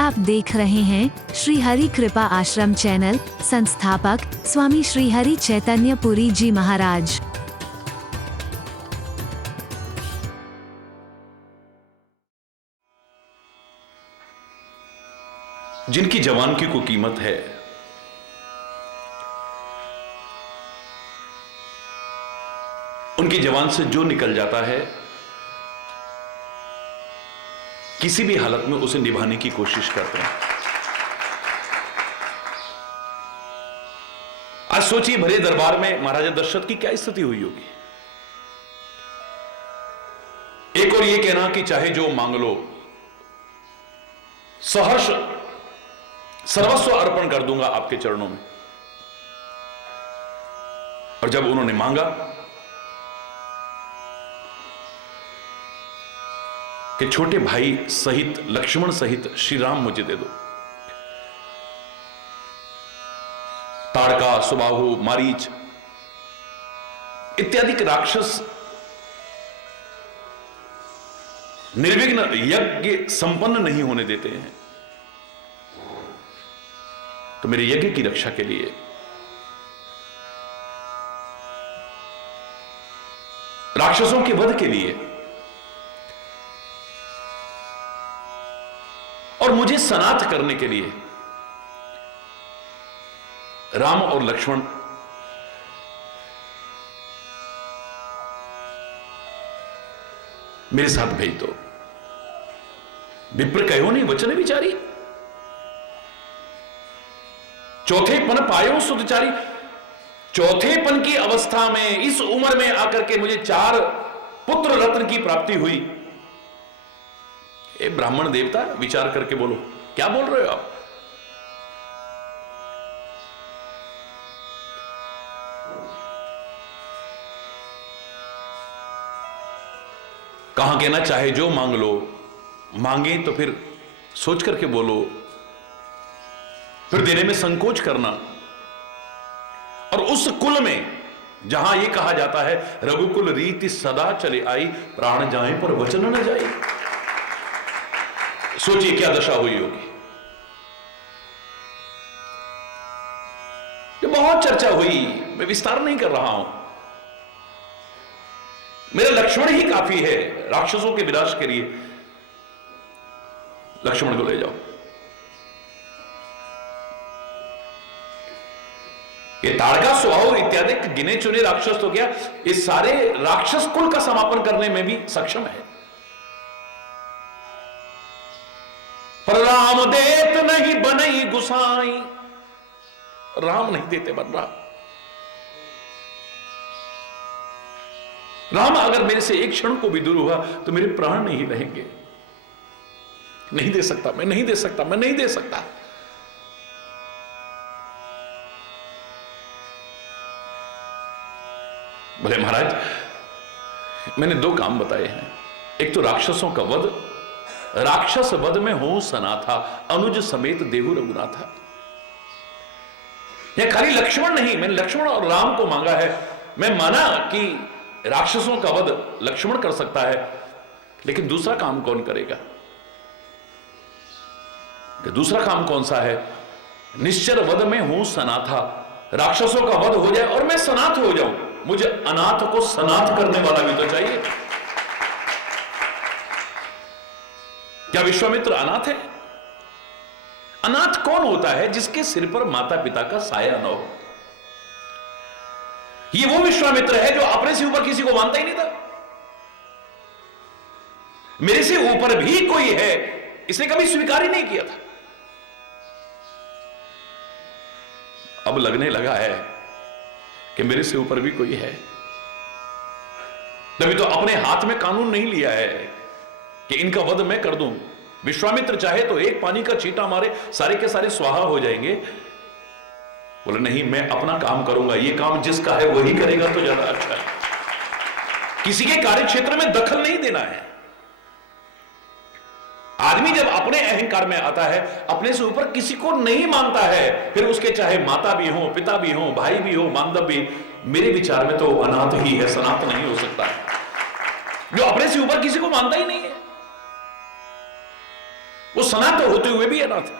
आप देख रहे हैं श्री हरि कृपा आश्रम चैनल। संस्थापक स्वामी श्री हरि चैतन्य पुरी जी महाराज। जिनकी जवानगी को कीमत है, उनकी जवान से जो निकल जाता है किसी भी हालत में उसे निभाने की कोशिश करते हैं। आज सोचिए, भरे दरबार में महाराजा दशरथ की क्या स्थिति हुई होगी। एक और ये कहना कि चाहे जो मांग लो, सहर्ष सर्वस्व अर्पण कर दूंगा आपके चरणों में। और जब उन्होंने मांगा कि छोटे भाई सहित, लक्ष्मण सहित श्री राम मुझे दे दो, ताड़का, सुबाहु, मारीच इत्यादि के राक्षस निर्विघ्न यज्ञ संपन्न नहीं होने देते हैं, तो मेरे यज्ञ की रक्षा के लिए राक्षसों के वध के लिए और मुझे सनाथ करने के लिए राम और लक्ष्मण मेरे साथ भेज दो। विप्र कहो नहीं वचन विचारी, चौथेपन पायो सुतचारी। चौथेपन की अवस्था में, इस उम्र में आकर के मुझे 4 पुत्र रत्न की प्राप्ति हुई। ए ब्राह्मण देवता, विचार करके बोलो, क्या बोल रहे हो आप? कहां कहना चाहे जो मांग लो, मांगे तो फिर सोच करके बोलो, फिर देने में संकोच करना। और उस कुल में जहां यह कहा जाता है रघुकुल रीति सदा चले आई, प्राण जाए पर वचन न जाए। सोचिए क्या दशा हुई होगी। ये बहुत चर्चा हुई, मैं विस्तार नहीं कर रहा हूं। मेरा लक्ष्मण ही काफी है राक्षसों के विनाश के लिए। लक्ष्मण को ले जाओ। ये ताड़का, सुबाहु इत्यादि गिने चुने राक्षस तो क्या, ये सारे राक्षस कुल का समापन करने में भी सक्षम है। पर राम देत नहीं बनई गुसाई, राम नहीं देते बन रहा। राम अगर मेरे से एक क्षण को भी दूर हुआ तो मेरे प्राण नहीं रहेंगे। नहीं दे सकता, मैं नहीं दे सकता, मैं नहीं दे सकता। बोले महाराज, मैंने 2 काम बताए हैं। एक तो राक्षसों का वध, राक्षस वध में हो सनाथा, अनुज समेत देहु रघुनाथा। यह खाली लक्ष्मण नहीं, मैंने लक्ष्मण और राम को मांगा है। मैं माना कि राक्षसों का वध लक्ष्मण कर सकता है, लेकिन दूसरा काम कौन करेगा? दूसरा काम कौन सा है? निश्चर वध में हूं सनाथा, राक्षसों का वध हो जाए और मैं सनाथ हो जाऊं। मुझे अनाथ को सनाथ करने वाला भी तो चाहिए। क्या विश्वामित्र अनाथ है? अनाथ कौन होता है? जिसके सिर पर माता पिता का साया न हो। ये वो विश्वामित्र है जो अपने से ऊपर किसी को मानता ही नहीं था। मेरे से ऊपर भी कोई है, इसने कभी स्वीकार ही नहीं किया था। अब लगने लगा है कि मेरे से ऊपर भी कोई है। तभी तो अपने हाथ में कानून नहीं लिया है कि इनका वध मैं कर दूं। विश्वामित्र चाहे तो एक पानी का छींटा मारे, सारे के सारे स्वाहा हो जाएंगे। बोले नहीं, मैं अपना काम करूंगा। ये काम जिसका है वही करेगा तो ज्यादा अच्छा है। किसी के कार्य क्षेत्र में दखल नहीं देना है। आदमी जब अपने अहंकार में आता है, अपने से ऊपर किसी को नहीं मानता है, फिर उसके चाहे माता भी हो, पिता भी हो, भाई भी हो, बांधव भी, मेरे विचार में तो अनाथ ही है, सनातन नहीं हो सकता है। जो अपने से ऊपर किसी को मानता ही नहीं है। वो सनातन होते हुए भी अनाथ है।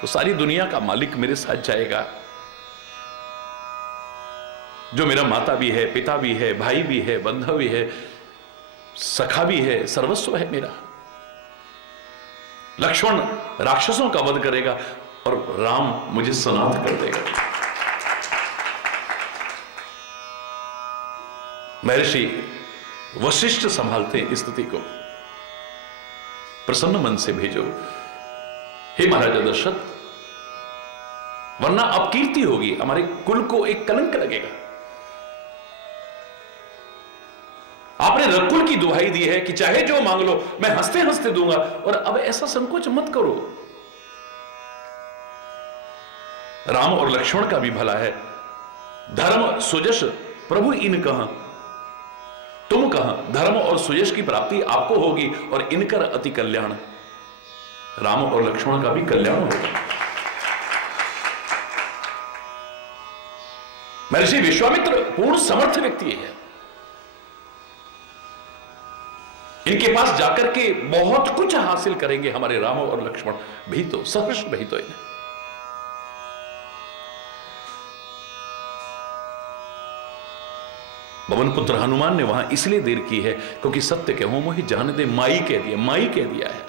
तो सारी दुनिया का मालिक मेरे साथ जाएगा, जो मेरा माता भी है, पिता भी है, भाई भी है, बंधु भी है, सखा भी है, सर्वस्व है मेरा। लक्ष्मण राक्षसों का वध करेगा और राम मुझे सनाथ कर देगा। महर्षि वशिष्ठ संभालते हैं स्थिति को। प्रसन्न मन से भेजो हे महाराजा दशरथ, वरना अपकीर्ति होगी, हमारे कुल को एक कलंक लगेगा। आपने रकुल की दुहाई दी है कि चाहे जो मांग लो मैं हंसते हंसते दूंगा, और अब ऐसा संकोच मत करो। राम और लक्ष्मण का भी भला है। धर्म सुजस प्रभु इन कहा, तुम कहा धर्म और सुयश की प्राप्ति आपको होगी और इनकर अति कल्याण। राम और लक्ष्मण का भी कल्याण होगा। महर्षि विश्वामित्र पूर्ण समर्थ व्यक्ति है। इनके पास जाकर के बहुत कुछ हासिल करेंगे हमारे राम और लक्ष्मण भी, तो सहर्ष भी तो इन्हें। पवन पुत्र हनुमान ने वहां इसलिए देर की है क्योंकि सत्य के हो मोहि जाने दे, माई कह दिया, माई कह दिया है।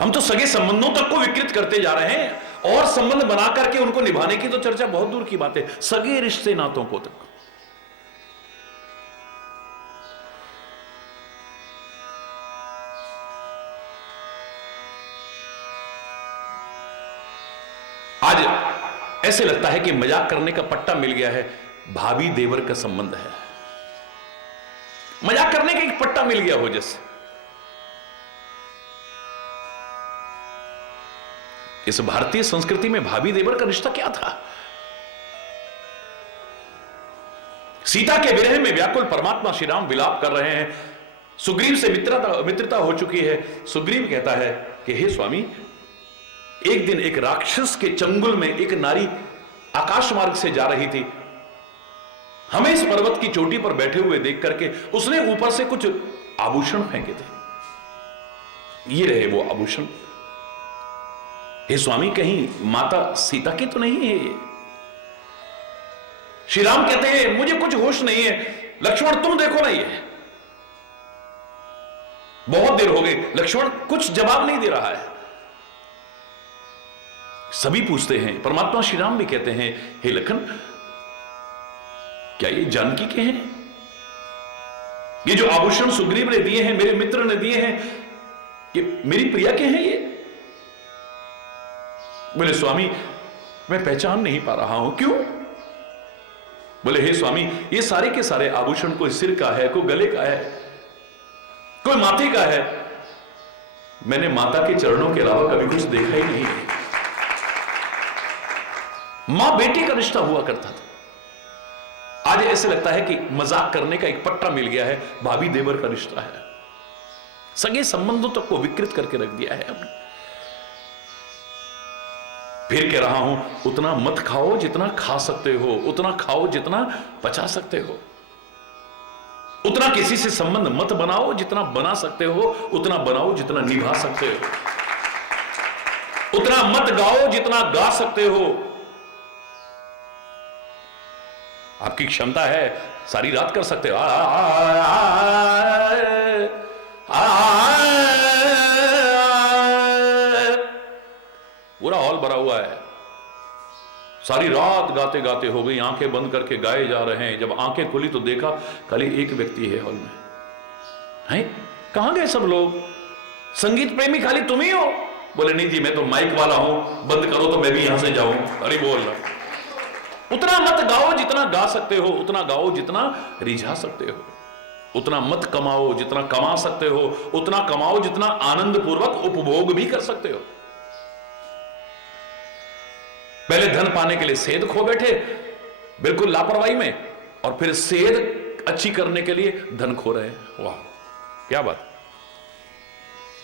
हम तो सगे संबंधों तक को विकृत करते जा रहे हैं, और संबंध बना करके उनको निभाने की तो चर्चा बहुत दूर की बात है, सगे रिश्ते नातों को तक। आज ऐसे लगता है कि मजाक करने का पट्टा मिल गया है। भाभी देवर का संबंध है, मजाक करने का एक पट्टा मिल गया हो जैसे। इस भारतीय संस्कृति में भाभी देवर का रिश्ता क्या था? सीता के विरह में व्याकुल परमात्मा श्री राम विलाप कर रहे हैं। सुग्रीव से मित्रता हो चुकी है। सुग्रीव कहता है कि हे स्वामी, एक दिन एक राक्षस के चंगुल में एक नारी आकाश मार्ग से जा रही थी। हमें इस पर्वत की चोटी पर बैठे हुए देख करके उसने ऊपर से कुछ आभूषण फेंके थे। ये रहे वो आभूषण। हे स्वामी, कहीं माता सीता के तो नहीं है ये? श्री राम कहते हैं मुझे कुछ होश नहीं है। लक्ष्मण तुम देखो ना, ये बहुत देर हो गई। लक्ष्मण कुछ जवाब नहीं दे रहा है। सभी पूछते हैं, परमात्मा श्री राम भी कहते हैं हे लखन, क्या ये जानकी के हैं? ये जो आभूषण सुग्रीव ने दिए हैं, मेरे मित्र ने दिए हैं, ये मेरी प्रिया के हैं? ये बोले स्वामी मैं पहचान नहीं पा रहा हूं। क्यों? बोले हे स्वामी, ये सारे के सारे आभूषण कोई सिर का है, कोई गले का है, कोई माथे का है। मैंने माता के चरणों के अलावा कभी कुछ देखा ही नहीं है। मां बेटी का रिश्ता हुआ करता था। आज ऐसे लगता है कि मजाक करने का एक पट्टा मिल गया है। भाभी देवर का रिश्ता है। सगे संबंधों तक को विकृत करके रख दिया है हमने। फिर कह रहा हूं, उतना मत खाओ जितना खा सकते हो, उतना खाओ जितना पचा सकते हो। उतना किसी से संबंध मत बनाओ जितना बना सकते हो, उतना बनाओ जितना निभा सकते हो। उतना मत गाओ जितना गा सकते हो। आपकी क्षमता है, सारी रात कर सकते हो। पूरा हॉल भरा हुआ है, सारी रात गाते गाते हो गई, आंखें बंद करके गाए जा रहे हैं। जब आंखें खुली तो देखा खाली एक व्यक्ति है हॉल में। हैं? कहां गए सब लोग? संगीत प्रेमी खाली तुम ही हो? बोले नहीं जी, मैं तो माइक वाला हूं, बंद करो तो मैं भी यहां से जाऊं। अरे बोल रहा, उतना मत गाओ जितना गा सकते हो, उतना गाओ जितना रिझा सकते हो। उतना मत कमाओ जितना कमा सकते हो, उतना कमाओ जितना आनंद पूर्वक उपभोग भी कर सकते हो। पहले धन पाने के लिए सेध खो बैठे बिल्कुल लापरवाही में, और फिर सेध अच्छी करने के लिए धन खो रहे हैं। वाह क्या बात!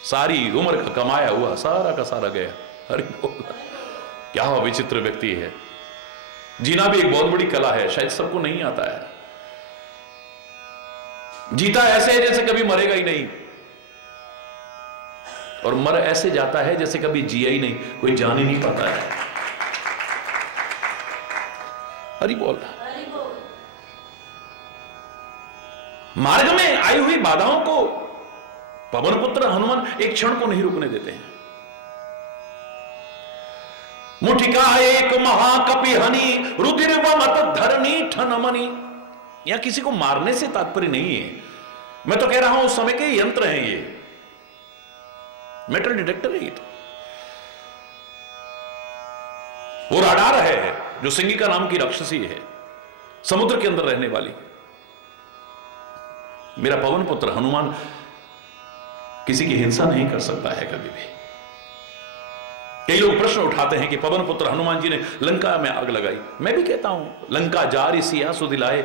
सारी उम्र का कमाया हुआ सारा का सारा गया। अरे क्या विचित्र व्यक्ति है। जीना भी एक बहुत बड़ी कला है, शायद सबको नहीं आता है। जीता ऐसे है जैसे कभी मरेगा ही नहीं, और मर ऐसे जाता है जैसे कभी जिया ही नहीं, कोई जान ही नहीं पाता है। हरि बोल। मार्ग में आई हुई बाधाओं को पवन पुत्र हनुमान एक क्षण को नहीं रुकने देते हैं। मुठिका एक महाकपि हनि रुधिर मत धरनी ठनमनी। यहां किसी को मारने से तात्पर्य नहीं है, मैं तो कह रहा हूं उस समय के यंत्र हैं ये, मेटल डिटेक्टर है ये। तो वो राडार है जो सिंगिका नाम की राक्षसी है, समुद्र के अंदर रहने वाली। मेरा पवन पुत्र हनुमान किसी की हिंसा नहीं कर सकता है कभी भी। कई लोग प्रश्न उठाते हैं कि पवन पुत्र हनुमान जी ने लंका में आग लगाई। मैं भी कहता हूं लंका जारी सिया सुदिलाए,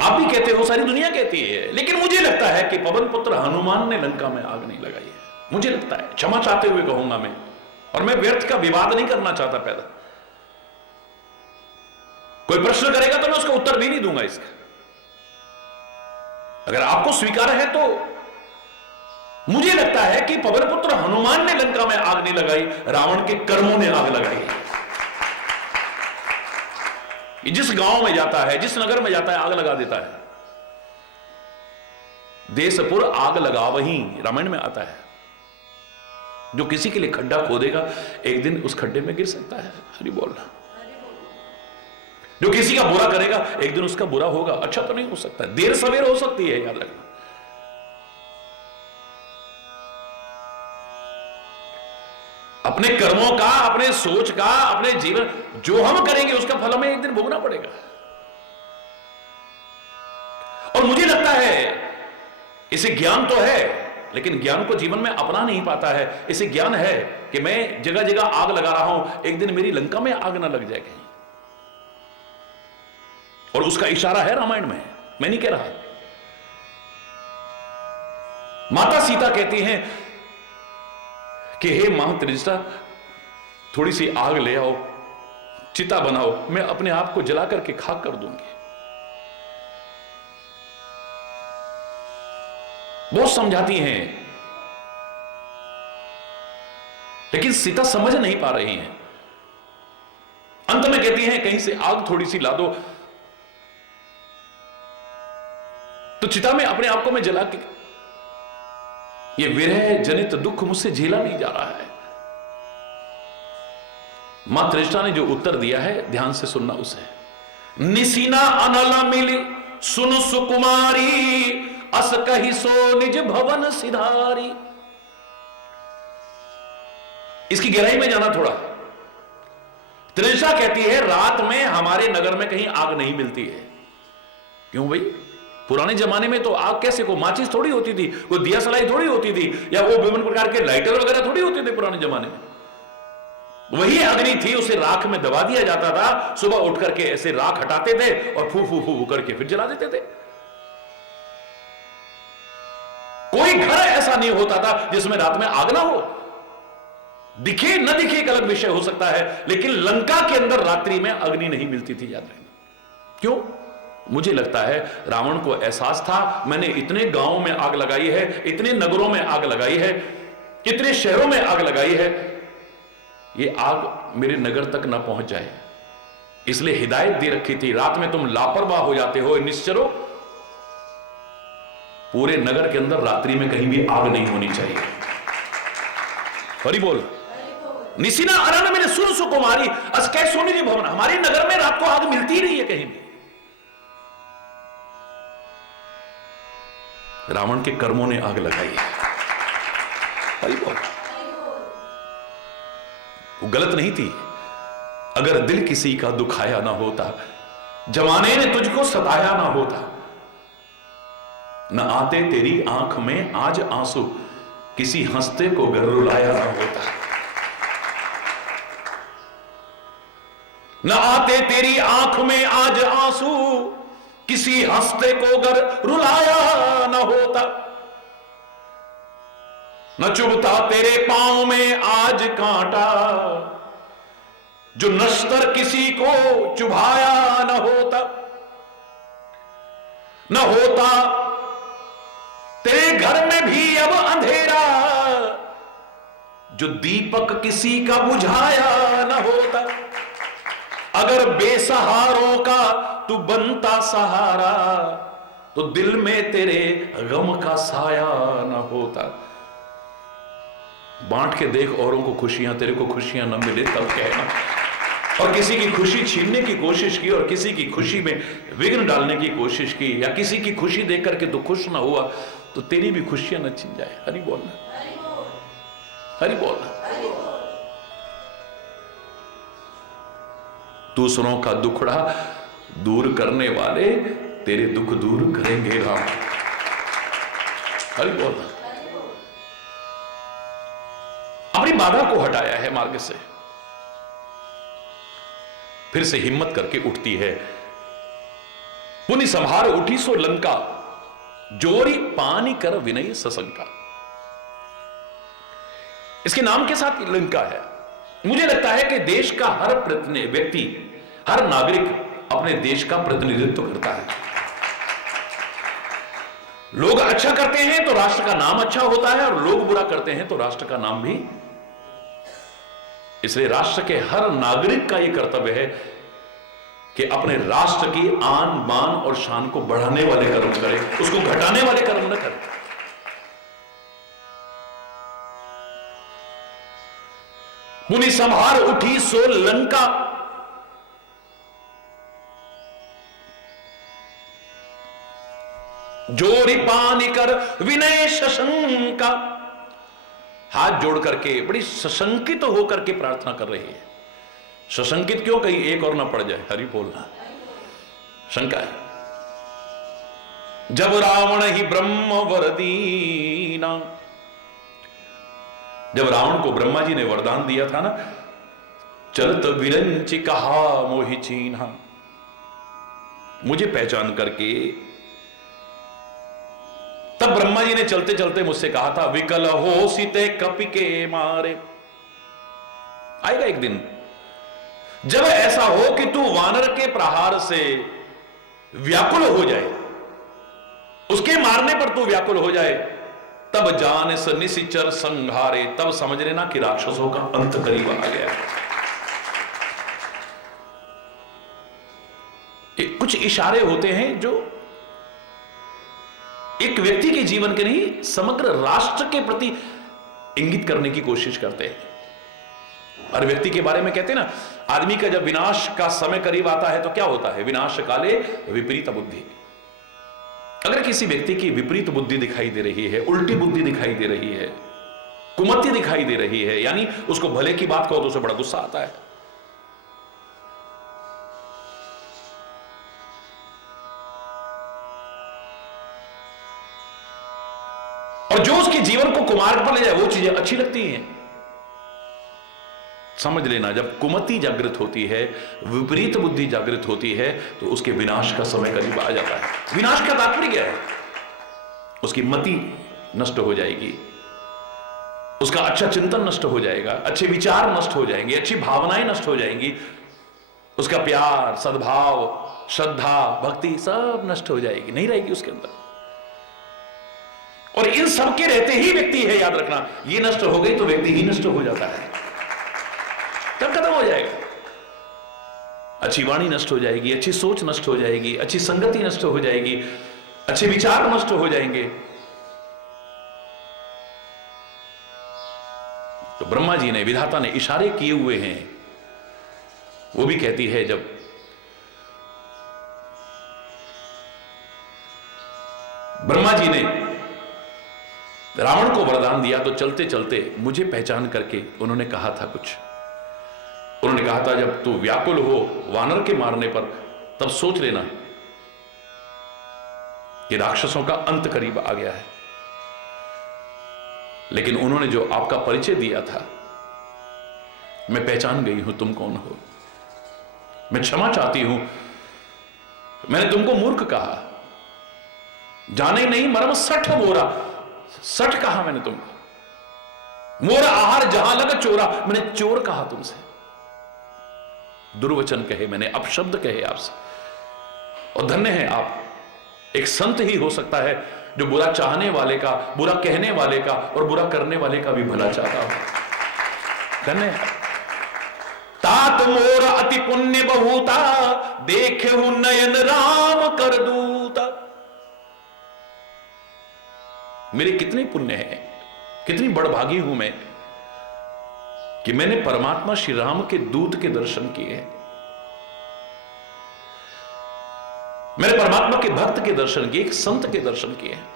आप भी कहते हो, सारी दुनिया कहती है, लेकिन मुझे लगता है कि पवन पुत्र हनुमान ने लंका में आग नहीं लगाई है। मुझे लगता है, क्षमा चाहते हुए कहूंगा मैं, और मैं व्यर्थ का विवाद नहीं करना चाहता पैदा। कोई प्रश्न करेगा तो मैं उसका उत्तर भी नहीं दूंगा इसका। अगर आपको स्वीकार है तो मुझे लगता है कि पवन पुत्र हनुमान ने लंका में आग नहीं लगाई, रावण के कर्मों ने आग लगाई है। जिस गांव में जाता है, जिस नगर में जाता है, आग लगा देता है। देशपुर आग लगा, वहीं रामायण में आता है। जो किसी के लिए खड्डा खोदेगा एक दिन उस खड्डे में गिर सकता है। हरि बोलना। जो किसी का बुरा करेगा एक दिन उसका बुरा होगा, अच्छा तो नहीं हो सकता, देर सवेर हो सकती है, याद रखना। अपने कर्मों का, अपने सोच का, अपने जीवन जो हम करेंगे उसका फल हमें एक दिन भोगना पड़ेगा। और मुझे लगता है इसे ज्ञान तो है, लेकिन ज्ञान को जीवन में अपना नहीं पाता है। इसे ज्ञान है कि मैं जगह जगह आग लगा रहा हूं, एक दिन मेरी लंका में आग ना लग जाए कहीं। और उसका इशारा है रामायण में, मैं नहीं कह रहा। माता सीता कहती हैं कि हे मां त्रिजटा, थोड़ी सी आग ले आओ, चिता बनाओ, मैं अपने आप को जला करके खाक कर दूंगी। बहुत समझाती हैं, लेकिन सीता समझ नहीं पा रही हैं। अंत में कहती हैं कहीं से आग थोड़ी सी ला दो, तो चिता में अपने आप को मैं जला के, ये विरह जनित दुख मुझसे झेला नहीं जा रहा है। मां त्रिष्ठा ने जो उत्तर दिया है ध्यान से सुनना उसे। निसीना अनला मिली सुन सुकुमारी, अस कही सो निज भवन सिधारी। इसकी गहराई में जाना थोड़ा। त्रिषा कहती है रात में हमारे नगर में कहीं आग नहीं मिलती है। क्यों भाई? पुराने जमाने में तो आग कैसे, को माचिस थोड़ी होती थी, कोई दिया सलाई थोड़ी होती थी, या वो विभिन्न प्रकार के लाइटर वगैरह थोड़ी होते थे पुराने जमाने में। वही अग्नि थी, उसे राख में दबा दिया जाता था, सुबह उठ करके ऐसे राख हटाते थे और फू फू फू करके फिर जला देते थे। कोई घर ऐसा नहीं होता था जिसमें रात में आग ना हो। दिखे न दिखे एक अलग विषय हो सकता है, लेकिन लंका के अंदर रात्रि में अग्नि नहीं मिलती थी, याद रखना। क्यों? मुझे लगता है रावण को एहसास था मैंने इतने गांवों में आग लगाई है, इतने नगरों में आग लगाई है, इतने शहरों में आग लगाई है, ये आग मेरे नगर तक ना पहुंच जाए, इसलिए हिदायत दे रखी थी रात में तुम लापरवाह हो जाते हो, निश्चरो पूरे नगर के अंदर रात्रि में कहीं भी आग नहीं होनी चाहिए। हरि बोल। निसीना अरण में सुन सुकुमारी, अस कह सोनी जी भवन। हमारे नगर में रात को आग मिलती ही नहीं है कहीं भी। रावण के कर्मों ने आग लगाई है। हरि बोल। वो गलत नहीं थी। अगर दिल किसी का दुखाया ना होता, जमाने ने तुझको सताया ना होता, न आते तेरी आंख में आज आंसू, किसी हंसते को गर रुलाया ना होता। न आते तेरी आंख में आज आंसू, किसी हंसते को गर रुलाया न होता। न चुभता तेरे पांव में आज कांटा, जो नश्तर किसी को चुभाया न होता तेरे घर में भी अब अंधेरा, जो दीपक किसी का बुझाया न होता। अगर बेसहारों का तू बनता सहारा, तो दिल में तेरे गम का साया न होता। बांट के देख औरों को खुशियां, तेरे को खुशियां न मिले तब कहना। और किसी की खुशी छीनने की कोशिश की और किसी की खुशी में विघ्न डालने की कोशिश की, या किसी की खुशी देख करके तू खुश ना हुआ, तो तेरी भी खुशियां न छीन जाए। हरि बोलना, हरि बोलना। दूसरों का दुखड़ा दूर करने वाले तेरे दुख दूर करेंगे राम। हरि बोलना। अपनी बाधा को हटाया है मार्ग से, फिर से हिम्मत करके उठती है। पुनि संहार उठी सो लंका, जोरी पानी कर विनय सशंका। इसके नाम के साथ लंका है। मुझे लगता है कि देश का हर व्यक्ति, हर नागरिक अपने देश का प्रतिनिधित्व करता है। लोग अच्छा करते हैं तो राष्ट्र का नाम अच्छा होता है, और लोग बुरा करते हैं तो राष्ट्र का नाम भी। इसलिए राष्ट्र के हर नागरिक का यह कर्तव्य है कि अपने राष्ट्र की आन बान और शान को बढ़ाने वाले कर्म करे, उसको घटाने वाले कर्म न करे। पुनि संहार उठी सो लंका, जोरी पानी कर विनय सशंका। हाथ जोड़ करके बड़ी सशंकित होकर के प्रार्थना कर रही है। सशंकित क्यों? कहीं एक और ना पड़ जाए। हरि बोलना। शंका है। जब रावण ही ब्रह्म वरदीना, जब रावण को ब्रह्मा जी ने वरदान दिया था ना, चलत विरंचि कहा मोहि चीन्हा, मुझे पहचान करके, तब ब्रह्मा जी ने चलते चलते मुझसे कहा था, विकल हो सीते कपि के मारे। आएगा एक दिन जब ऐसा हो कि तू वानर के प्रहार से व्याकुल हो जाए, उसके मारने पर तू व्याकुल हो जाए, तब जान स निशिचर संहारे, तब समझ लेना कि राक्षसों का अंत करीब आ गया। कुछ इशारे होते हैं जो एक व्यक्ति के जीवन के नहीं, समग्र राष्ट्र के प्रति इंगित करने की कोशिश करते हैं। हर व्यक्ति के बारे में कहते हैं ना, आदमी का जब विनाश का समय करीब आता है तो क्या होता है? विनाश काले विपरीत बुद्धि। अगर किसी व्यक्ति की विपरीत बुद्धि दिखाई दे रही है, उल्टी बुद्धि दिखाई दे रही है, कुमति दिखाई दे रही है, यानी उसको भले की बात कहो तो उसे बड़ा गुस्सा आता है। और जो उसके जीवन को कुमार्ग पर ले जाए वो चीजें अच्छी लगती हैं। समझ लेना, जब कुमति जागृत होती है, विपरीत बुद्धि जागृत होती है, तो उसके विनाश का समय करीब आ जाता है। विनाश का तात्पर्य क्या है? उसकी मति नष्ट हो जाएगी, उसका अच्छा चिंतन नष्ट हो जाएगा, अच्छे विचार नष्ट हो जाएंगे, अच्छी भावनाएं नष्ट हो जाएंगी, उसका प्यार, सद्भाव, श्रद्धा, भक्ति सब नष्ट हो जाएगी, नहीं रहेगी उसके अंदर। और इन सब के रहते ही व्यक्ति है, याद रखना, ये नष्ट हो गई तो व्यक्ति ही नष्ट हो जाता है, तब खत्म हो जाएगा। अच्छी वाणी नष्ट हो जाएगी, अच्छी सोच नष्ट हो जाएगी, अच्छी संगति नष्ट हो जाएगी, अच्छे विचार नष्ट हो जाएंगे। तो ब्रह्मा जी ने, विधाता ने इशारे किए हुए हैं। वो भी कहती है, जब ब्रह्मा जी ने रावण को वरदान दिया तो चलते चलते मुझे पहचान करके उन्होंने कहा था कुछ। उन्होंने कहा था, जब तू व्याकुल हो वानर के मारने पर, तब सोच लेना कि राक्षसों का अंत करीब आ गया है। लेकिन उन्होंने जो आपका परिचय दिया था, मैं पहचान गई हूं तुम कौन हो। मैं क्षमा चाहती हूं, मैंने तुमको मूर्ख कहा, जाने नहीं मरम सठ मोरा, सठ कहा मैंने तुमको। मोरा आहार जहां लग चोरा, मैंने चोर कहा तुमसे। दुर्वचन कहे मैंने, अपशब्द कहे आपसे। और धन्य है आप, एक संत ही हो सकता है जो बुरा चाहने वाले का, बुरा कहने वाले का और बुरा करने वाले का भी भला चाहता हो। धन्य है। तात मोर अति पुण्य बहुता, देखे हूं नयन राम कर दूता। मेरे कितने पुण्य हैं, कितनी बड़भागी हूं मैं कि मैंने परमात्मा श्री राम के दूत के दर्शन किए हैं, मैंने परमात्मा के भक्त के दर्शन किए, एक संत के दर्शन किए हैं।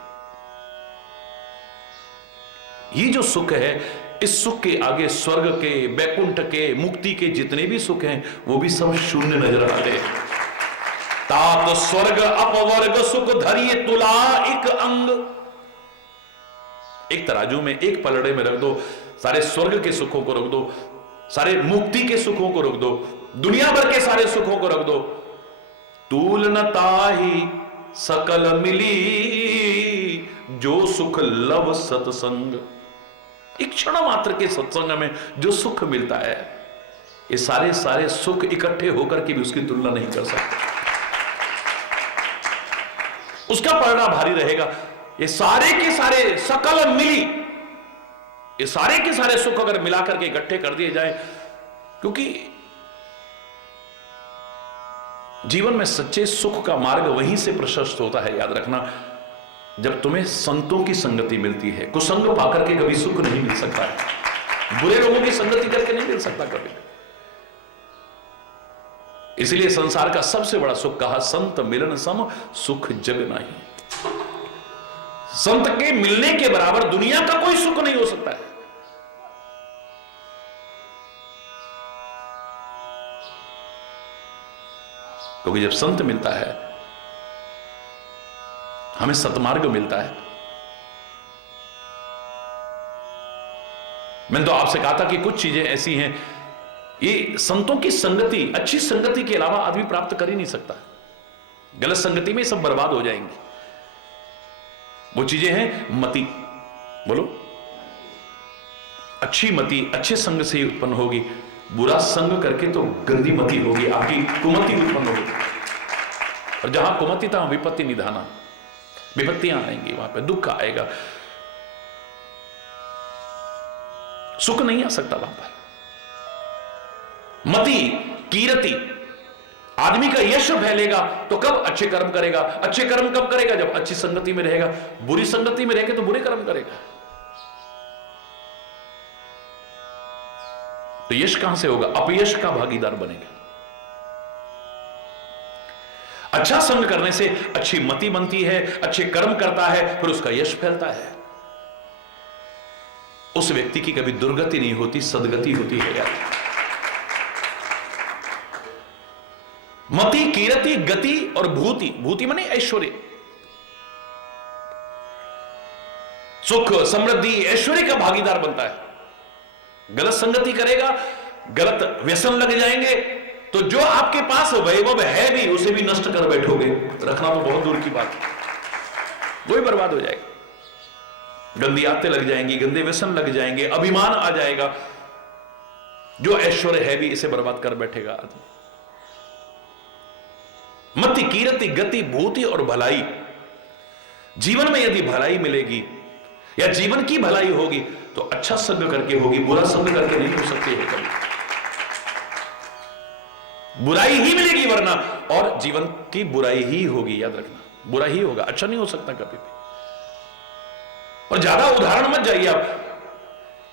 ये जो सुख है, इस सुख के आगे स्वर्ग के, बैकुंठ के, मुक्ति के जितने भी सुख हैं वो भी सब शून्य नजर आते हैं। तात स्वर्ग अपवर्ग सुख धरिए तुला एक अंग। एक तराजू में, एक पलड़े में रख दो सारे स्वर्ग के सुखों को, रख दो सारे मुक्ति के सुखों को, रख दो दुनिया भर के सारे सुखों को, रख दो। तूल न ताहि सकल मिली, जो सुख लव सत्संग। एक क्षण मात्र के सत्संग में जो सुख मिलता है, ये सारे सारे सुख इकट्ठे होकर के भी उसकी तुलना नहीं कर सकते। उसका पलड़ा भारी रहेगा। ये सारे के सारे सकल मिली, ये सारे के सारे सुख अगर मिलाकर के इकट्ठे कर दिए जाए, क्योंकि जीवन में सच्चे सुख का मार्ग वहीं से प्रशस्त होता है। याद रखना, जब तुम्हें संतों की संगति मिलती है। कुसंग पाकर के कभी सुख नहीं मिल सकता है, बुरे लोगों की संगति करके नहीं मिल सकता कभी। इसलिए संसार का सबसे बड़ा सुख कहा, संत मिलन सम सुख जग नहीं। संत के मिलने के बराबर दुनिया का कोई सुख नहीं हो सकता है। क्योंकि जब संत मिलता है, हमें सतमार्ग मिलता है। मैंने तो आपसे कहा था कि कुछ चीजें ऐसी हैं, ये संतों की संगति, अच्छी संगति के अलावा आदमी प्राप्त कर ही नहीं सकता। गलत संगति में सब बर्बाद हो जाएंगे। वो चीजें हैं मति। बोलो, अच्छी मति अच्छे संग से ही उत्पन्न होगी, बुरा संग करके तो गंदी मति होगी, आपकी कुमति उत्पन्न होगी। और जहां कुमति था विपत्ति निधाना, विपत्तियां आएंगी, वहां पे दुख आएगा, सुख नहीं आ सकता वहां पर। मति कीरति, आदमी का यश फैलेगा तो कब अच्छे कर्म करेगा। अच्छे कर्म कब करेगा, जब अच्छी संगति में रहेगा। बुरी संगति में रहेगा तो बुरे कर्म करेगा। तो यश कहां से होगा, अपयश का भागीदार बनेगा। अच्छा संग करने से अच्छी मति बनती है, अच्छे कर्म करता है, फिर उसका यश फैलता है। उस व्यक्ति की कभी दुर्गति नहीं होती, सदगति होती है यार। मति, कीरति, गति और भूति। भूति माने ऐश्वर्य, सुख, समृद्धि, ऐश्वर्य का भागीदार बनता है। गलत संगति करेगा, गलत व्यसन लग जाएंगे तो जो आपके पास वैभव है भी उसे भी नष्ट कर बैठोगे। रखना तो बहुत दूर की बात है, वो ही बर्बाद हो जाएगा। गंदी आदतें लग जाएंगी, गंदे व्यसन लग जाएंगे, अभिमान आ जाएगा। जो ऐश्वर्य है भी इसे बर्बाद कर बैठेगा आदमी। मति, कीरति, गति, भूति और भलाई। जीवन में यदि भलाई मिलेगी या जीवन की भलाई होगी तो अच्छा संग करके होगी, बुरा संग करके नहीं हो सकती है कभी। बुराई ही मिलेगी वरना, और जीवन की बुराई ही होगी। याद रखना, बुरा ही होगा, अच्छा नहीं हो सकता कभी भी। और ज्यादा उदाहरण मत जाइए आप,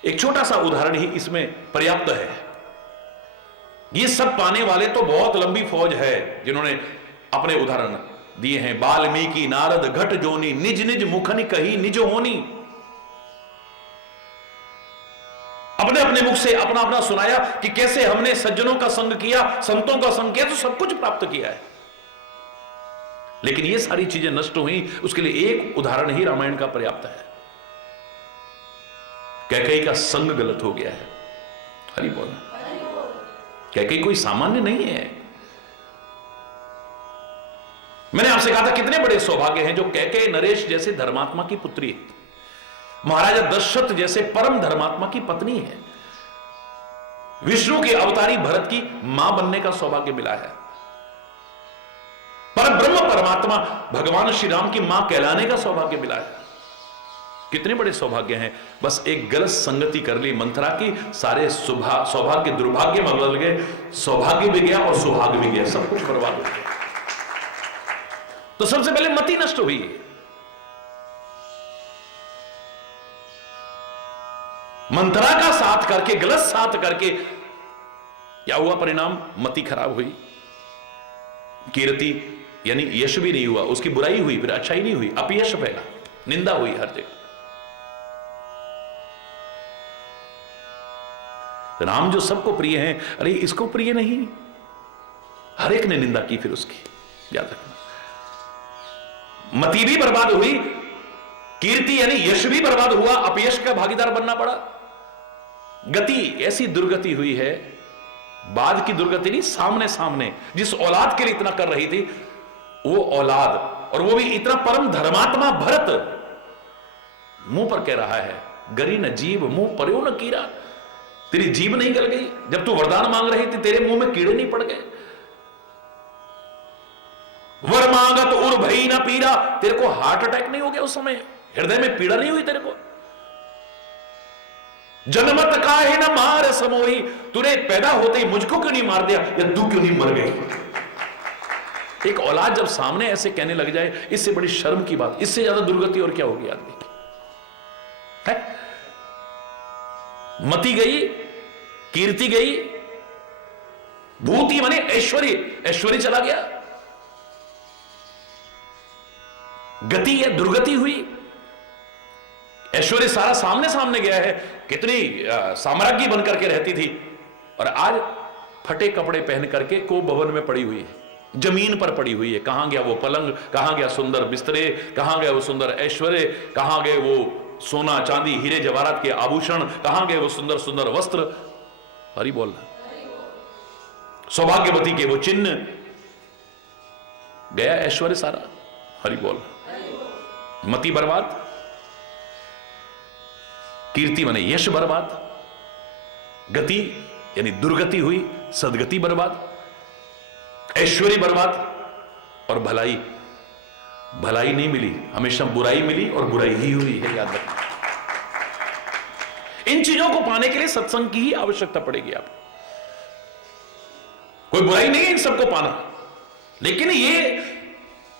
एक छोटा सा उदाहरण ही इसमें पर्याप्त है। ये सब पाने वाले तो बहुत लंबी फौज है जिन्होंने अपने उदाहरण दिए हैं। वाल्मीकि, नारद, घट जोनी, निज निज मुखनि कही निज होनी। अपने अपने मुख से अपना अपना सुनाया कि कैसे हमने सज्जनों का संग किया, संतों का संग किया तो सब कुछ प्राप्त किया है। लेकिन ये सारी चीजें नष्ट हुई, उसके लिए एक उदाहरण ही रामायण का पर्याप्त है। कैकेयी का संग गलत हो गया है। हरि बोल। कैकेयी कोई सामान्य नहीं है। मैंने आपसे कहा था कितने बड़े सौभाग्य हैं जो कैकेयी नरेश जैसे धर्मात्मा की पुत्री है, महाराजा दशरथ जैसे परम धर्मात्मा की पत्नी है। विष्णु के अवतारी भरत की मां बनने का सौभाग्य मिला है। पर ब्रह्म परमात्मा भगवान श्री राम की मां कहलाने का सौभाग्य मिला है। कितने बड़े सौभाग्य हैं। बस एक गलत संगति कर ली मंथरा की, सारे सौभाग्य दुर्भाग्य में बदल गए। सौभाग्य भी गया और सौभाग्य भी गया, सब कुछ बर्बाद हो गया। तो सबसे पहले मति नष्ट हुई। मंथरा का साथ करके, गलत साथ करके क्या हुआ परिणाम? मति खराब हुई। कीर्ति यानी यश भी नहीं हुआ, उसकी बुराई हुई, फिर अच्छाई नहीं हुई, अपयश फैला, निंदा हुई हर जगह। राम जो सबको प्रिय हैं, अरे इसको प्रिय नहीं, हर एक ने निंदा की फिर उसकी। याद रखना, मति भी बर्बाद हुई, कीर्ति यानी यश भी बर्बाद हुआ, अपयश का भागीदार बनना पड़ा। गति ऐसी दुर्गति हुई है, बाद की दुर्गति नहीं, सामने सामने जिस औलाद के लिए इतना कर रही थी वो औलाद, और वो भी इतना परम धर्मात्मा भरत मुंह पर कह रहा है, गरी न जीव मुंह पर्यो न कीड़ा। तेरी जीभ नहीं गल गई? जब तू वरदान मांग रही थी तेरे मुंह में कीड़े नहीं पड़ गए? वर मांगत उर भई ना पीड़ा, तेरे को हार्ट अटैक नहीं हो गया उस समय? हृदय में पीड़ा नहीं हुई तेरे को? जनमत काहे न मार समोही, तूने पैदा होते ही मुझको क्यों नहीं मार दिया, या तू क्यों नहीं मर गई? एक औलाद जब सामने ऐसे कहने लग जाए, इससे बड़ी शर्म की बात, इससे ज्यादा दुर्गति और क्या होगी आदमी की? है? मति गई, कीर्ति गई, भूति माने ऐश्वर्य, ऐश्वर्य चला गया, गति या दुर्गति हुई। ऐश्वर्य सारा सामने सामने गया है, कितनी साम्राज्ञी बनकर के रहती थी, और आज फटे कपड़े पहन करके को भवन में पड़ी हुई है, जमीन पर पड़ी हुई है। कहां गया वो पलंग, कहां गया सुंदर बिस्तरे, कहां गया वो सुंदर ऐश्वर्य, कहां गए वो सोना चांदी हीरे जवाहरात के आभूषण, कहां गए वो सुंदर सुंदर वस्त्र? हरि बोल। सौभाग्यवती के वो चिन्ह, गया ऐश्वर्य सारा। हरि बोल। मति बर्बाद, कीर्ति माने यश बर्बाद, गति यानी दुर्गति हुई, सदगति बर्बाद, ऐश्वर्य बर्बाद, और भलाई, भलाई नहीं मिली, हमेशा बुराई मिली और बुराई ही हुई है। याद रखना, इन चीजों को पाने के लिए सत्संग की ही आवश्यकता पड़ेगी। आपको कोई बुराई नहीं है इन सबको पाना, लेकिन ये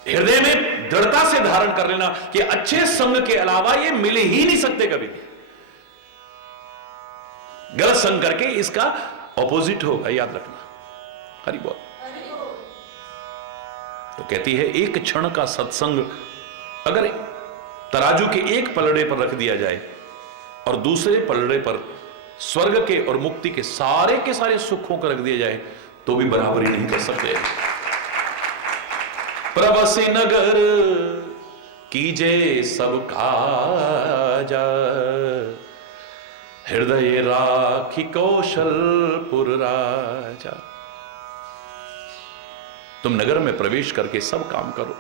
हृदय में दृढ़ता से धारण कर लेना कि अच्छे संग के अलावा ये मिल ही नहीं सकते कभी भी। गलत संग करके इसका ऑपोजिट होगा, याद रखना। हरि बोल। तो कहती है, एक क्षण का सत्संग अगर तराजू के एक पलड़े पर रख दिया जाए और दूसरे पलड़े पर स्वर्ग के और मुक्ति के सारे सुखों को रख दिया जाए, तो भी बराबरी नहीं कर सकते। प्रवसी नगर कीजे सब काजा, हृदय राखी कौशलपुर राजा। तुम नगर में प्रवेश करके सब काम करो,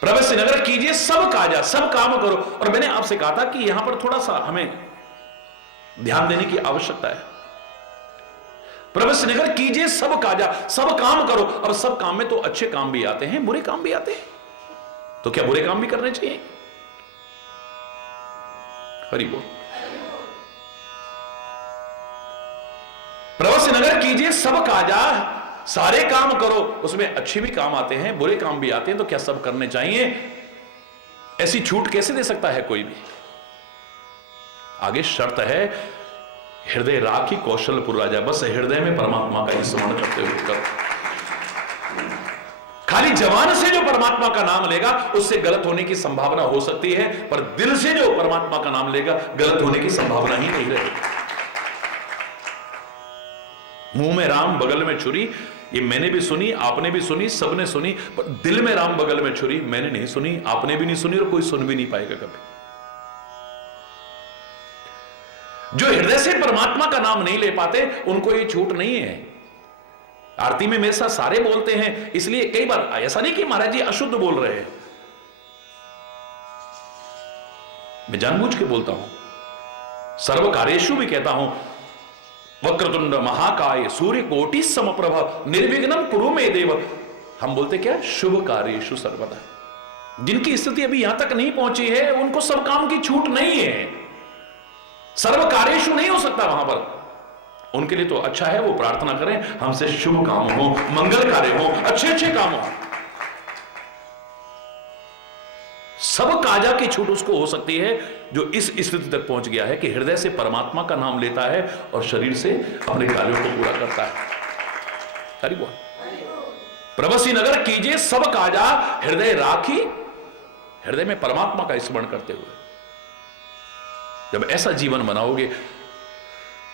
प्रवेश नगर कीजिए सब काजा, सब काम करो। और मैंने आपसे कहा था कि यहां पर थोड़ा सा हमें ध्यान देने की आवश्यकता है। प्रवेश नगर कीजिए सब काजा, सब काम करो। और सब काम में तो अच्छे काम भी आते हैं, बुरे काम भी आते हैं, तो क्या बुरे काम भी करने चाहिए? हरि बोल। प्रवेश नगर कीजिए सब काजा, सारे काम करो, उसमें अच्छे भी काम आते हैं, बुरे काम भी आते हैं, तो क्या सब करने चाहिए? ऐसी छूट कैसे दे सकता है कोई भी? आगे शर्त है, हृदय राखी कौशलपुर राजा। बस हृदय में परमात्मा का स्मरण करते हुए करो। खाली जबान से जो परमात्मा का नाम लेगा उससे गलत होने की संभावना हो सकती है, पर दिल से जो परमात्मा का नाम लेगा गलत होने की संभावना ही नहीं रहेगी। मुंह में राम बगल में छुरी, ये मैंने भी सुनी, आपने भी सुनी, सबने सुनी, पर दिल में राम बगल में छुरी मैंने नहीं सुनी, आपने भी नहीं सुनी, और कोई सुन भी नहीं पाएगा कभी। जो हृदय से परमात्मा का नाम नहीं ले पाते उनको ये छूट नहीं है। आरती में मेरे साथ सारे बोलते हैं, इसलिए कई बार ऐसा नहीं कि महाराज जी अशुद्ध बोल रहे हैं, मैं जानबूझ के बोलता हूं, सर्व कार्येषु भी कहता हूं, वक्रतुंड महाकाय सूर्य कोटि समप्रभ निर्विघ्नं कुरु मे देव। हम बोलते क्या, शुभ कार्येषु सर्वदा। जिनकी स्थिति अभी यहां तक नहीं पहुंची है उनको सब काम की छूट नहीं है, सर्व कार्येषु नहीं हो सकता वहां पर। उनके लिए तो अच्छा है वो प्रार्थना करें हमसे शुभ काम हो, मंगल कार्य हो, अच्छे अच्छे काम हो। सब काजा की छूट उसको हो सकती है जो इस स्थिति तक पहुंच गया है कि हृदय से परमात्मा का नाम लेता है और शरीर से अपने कार्यों को पूरा करता है। हरि बोल। प्रभसी नगर कीजिए सब काजा हृदय राखी, हृदय में परमात्मा का स्मरण करते हुए। जब ऐसा जीवन बनाओगे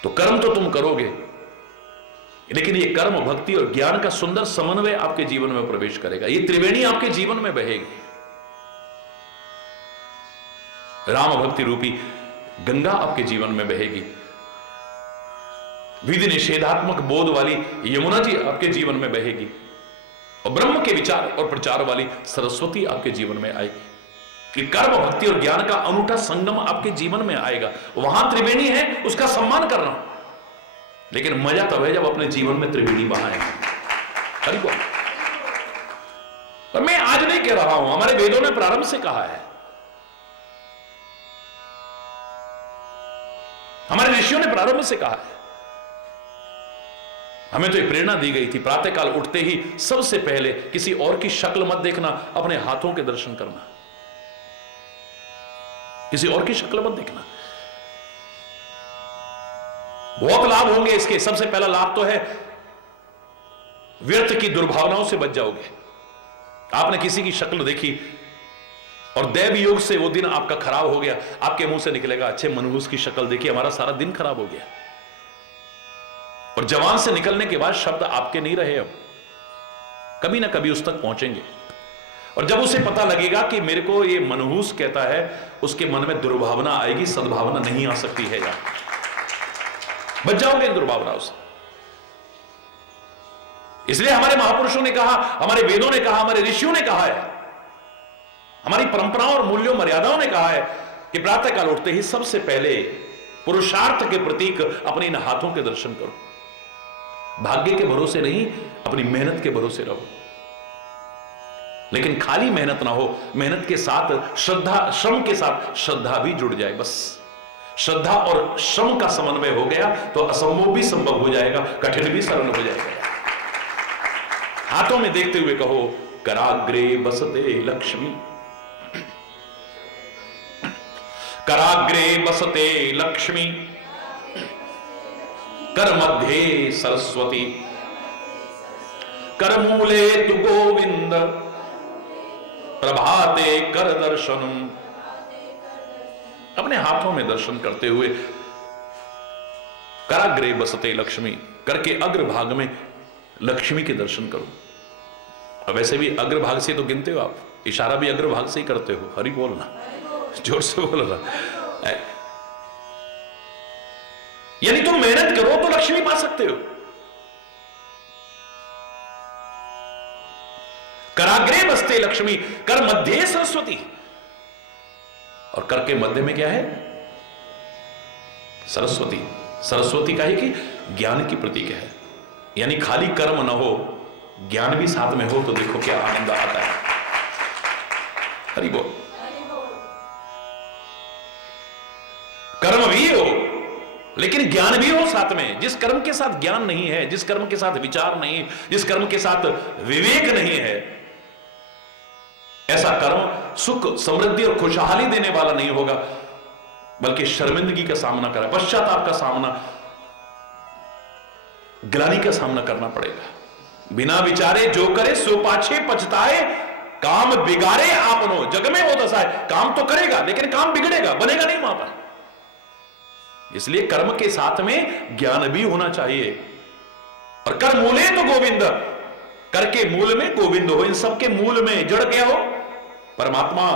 तो कर्म तो तुम करोगे, लेकिन ये कर्म भक्ति और ज्ञान का सुंदर समन्वय आपके जीवन में प्रवेश करेगा। ये त्रिवेणी आपके जीवन में बहेगी। राम भक्ति रूपी गंगा आपके जीवन में बहेगी। विधि निषेधात्मक बोध वाली यमुना जी आपके जीवन में बहेगी और ब्रह्म के विचार और प्रचार वाली सरस्वती आपके जीवन में आएगी। कि कर्म भक्ति और ज्ञान का अनूठा संगम आपके जीवन में आएगा। वहां त्रिवेणी है, उसका सम्मान करना, लेकिन मजा तब है जब अपने जीवन में त्रिवेणी बहाएंगे। हरि बोल। मैं आज नहीं कह रहा हूं, हमारे वेदों ने प्रारंभ से कहा है, हमारे ऋषियों ने प्रारंभ से कहा है। हमें तो एक प्रेरणा दी गई थी, प्रातःकाल उठते ही सबसे पहले किसी और की शक्ल मत देखना, अपने हाथों के दर्शन करना। किसी और की शक्ल मत देखना। बहुत लाभ होंगे इसके। सबसे पहला लाभ तो है व्यर्थ की दुर्भावनाओं से बच जाओगे। आपने किसी की शक्ल देखी और दैव योग से वो दिन आपका खराब हो गया, आपके मुंह से निकलेगा अच्छे मनहूस की शक्ल देखी, हमारा सारा दिन खराब हो गया। और जवान से निकलने के बाद शब्द आपके नहीं रहे, अब कभी ना कभी उस तक पहुंचेंगे। और जब उसे पता लगेगा कि मेरे को ये मनहूस कहता है, उसके मन में दुर्भावना आएगी, सद्भावना नहीं आ सकती है यार। बच जाओगे इन दुर्भावनाओं से। इसलिए हमारे महापुरुषों ने कहा, हमारे वेदों ने कहा, हमारे ऋषियों ने कहा है, हमारी परंपराओं और मूल्यों मर्यादाओं ने कहा है कि प्रातःकाल उठते ही सबसे पहले पुरुषार्थ के प्रतीक अपने इन हाथों के दर्शन करो। भाग्य के भरोसे नहीं, अपनी मेहनत के भरोसे रहो। लेकिन खाली मेहनत ना हो, मेहनत के साथ श्रद्धा, श्रम के साथ श्रद्धा भी जुड़ जाए। बस श्रद्धा और श्रम का समन्वय हो गया तो असंभव भी संभव हो जाएगा, कठिन भी सरल हो जाएगा। हाथों में देखते हुए कहो, कराग्रे बसते लक्ष्मी, कराग्रे बसते लक्ष्मी, कर मध्य सरस्वती, कर मूले तु गोविंद, प्रभाते कर दर्शनम। अपने हाथों में दर्शन करते हुए कराग्रे बसते लक्ष्मी, करके अग्रभाग में लक्ष्मी के दर्शन करो। अब वैसे भी अग्रभाग से तो गिनते हो आप, इशारा भी अग्रभाग से ही करते हो। हरि बोलना, जोर से बोलना। यानी तुम मेहनत करो तो लक्ष्मी पा सकते हो। कराग्रे बसते लक्ष्मी, कर मध्य सरस्वती, और कर के मध्य में क्या है? सरस्वती। सरस्वती का ही कि ज्ञान की प्रतीक है। यानी खाली कर्म ना हो, ज्ञान भी साथ में हो तो देखो क्या आनंद आता है। हरि बोल। कर्म भी हो लेकिन ज्ञान भी हो साथ में। जिस कर्म के साथ ज्ञान नहीं है, जिस कर्म के साथ विचार नहीं, जिस कर्म के साथ विवेक नहीं है, ऐसा कर्म सुख, समृद्धि और खुशहाली देने वाला नहीं होगा, बल्कि शर्मिंदगी का सामना करा, पश्चाताप का सामना, ग्लानि का सामना करना पड़ेगा। बिना विचारे जो करे सो पाछे पछताए, काम बिगाड़े आपनो जग में वो दशा है। काम तो करेगा लेकिन काम बिगड़ेगा, बनेगा नहीं वहां पर। इसलिए कर्म के साथ में ज्ञान भी होना चाहिए। और कर मूले तो गोविंद, कर के मूल में गोविंद हो। इन सबके मूल में जड़ क्या हो? परमात्मा।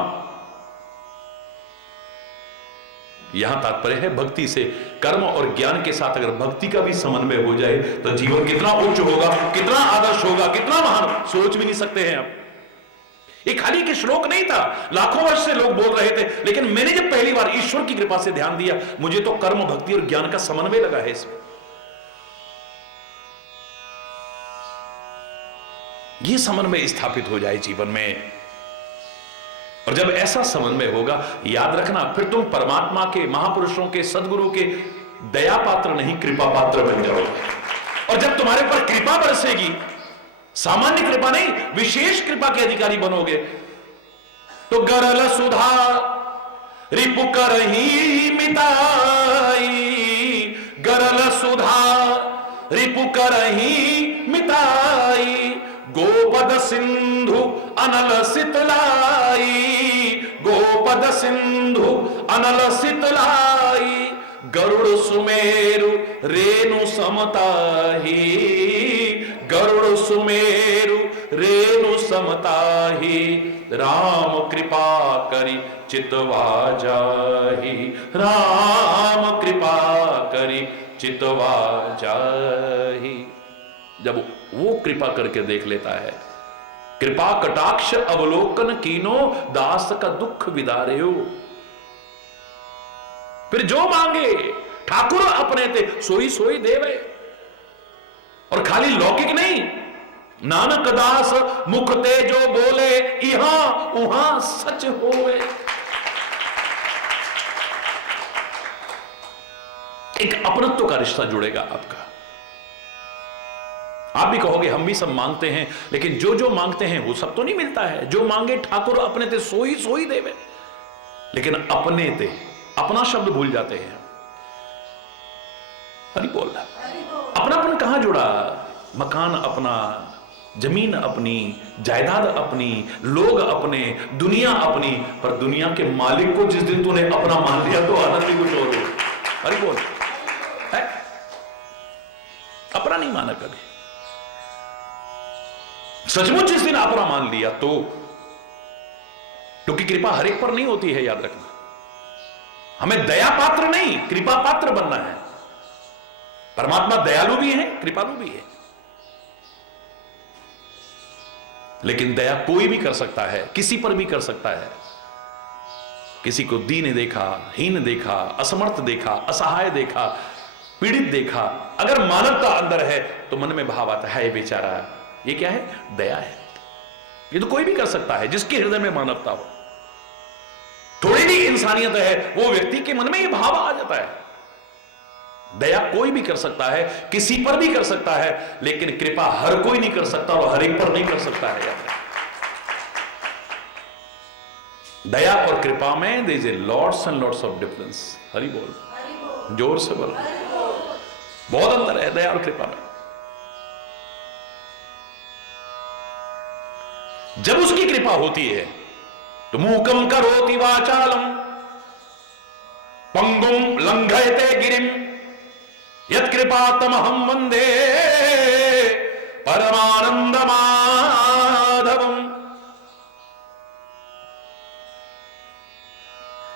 यहां तात्पर्य है भक्ति से। कर्म और ज्ञान के साथ अगर भक्ति का भी समन्वय हो जाए तो जीवन कितना उच्च होगा, कितना आदर्श होगा, कितना महान, सोच भी नहीं सकते हैं आप। ये खाली के श्लोक नहीं था, लाखों वर्ष से लोग बोल रहे थे, लेकिन मैंने जब पहली बार ईश्वर की कृपा से ध्यान दिया, मुझे तो कर्म, भक्ति और ज्ञान का समन्वय लगा है इसमें। यह समन्वय स्थापित हो जाए जीवन में। और जब ऐसा समन्वय होगा, याद रखना, फिर तुम परमात्मा के, महापुरुषों के, सदगुरु के दया पात्र नहीं, कृपा पात्र बन जाओगे। और जब तुम्हारे पर कृपा बरसेगी, सामान्य कृपा नहीं, विशेष कृपा के अधिकारी बनोगे, तो गरल सुधा रिपु करही मिताई, गरल सुधा रिपु करही मिताई, गोपद सिंधु अनल सितलाई, गोपद सिंधु अनल सितलाई, गरुड़ सुमेरु रेणु समताही, गरुड़ सुमेरु रेणु समताही, राम कृपा करी चितवा जाही, राम कृपा करी चितवा जाही। जब वो कृपा करके देख लेता है, कृपा कटाक्ष अवलोकन कीनो, दास का दुख विदारे हो। फिर जो मांगे ठाकुर अपने ते, सोई सोई देवे। और खाली लौकिक नहीं, नानक दास मुख ते जो बोले, इहां उहां सच होवे। एक अपनत्व का रिश्ता जुड़ेगा आपका। आप भी कहोगे हम भी सब मांगते हैं, लेकिन जो जो मांगते हैं वो सब तो नहीं मिलता है। जो मांगे ठाकुर अपने ते, सोई सोई देवे। लेकिन अपने ते, अपना शब्द भूल जाते हैं। हरि बोल। अपनापन कहां जुड़ा? मकान अपना, जमीन अपनी, जायदाद अपनी, लोग अपने, दुनिया अपनी। पर दुनिया के मालिक को जिस दिन तूने अपना मान लिया तो आनंद भी कुछ और हो। हरि बोल। है? अपना नहीं माना कभी। सचमुच जिस दिन अपना मान लिया तो, क्योंकि कृपा हर एक पर नहीं होती है, याद रखना। हमें दया पात्र नहीं, कृपा पात्र बनना है। परमात्मा दयालु भी है, कृपालु भी है। लेकिन दया कोई भी कर सकता है, किसी पर भी कर सकता है। किसी को दीन देखा, हीन देखा, असमर्थ देखा, असहाय देखा, पीड़ित देखा, अगर मानवता अंदर है तो मन में भाव आता है, बेचारा। ये क्या है? दया है। ये तो कोई भी कर सकता है जिसके हृदय में मानवता हो। थोड़ी भी इंसानियत है, वो व्यक्ति के मन में ये भाव आ जाता है। दया कोई भी कर सकता है, किसी पर भी कर सकता है, लेकिन कृपा हर कोई नहीं कर सकता और हर एक पर नहीं कर सकता है। दया और कृपा में there is a lots and lots of difference. Hari बोल, जोर से बोल। बहुत अंतर है दया और कृपा में। जब उसकी कृपा होती है तो मूकम करोति वाचालम, पंगुम लंघयते गिरिम, यत्कृपातमहं वंदे परमानंद माधवम।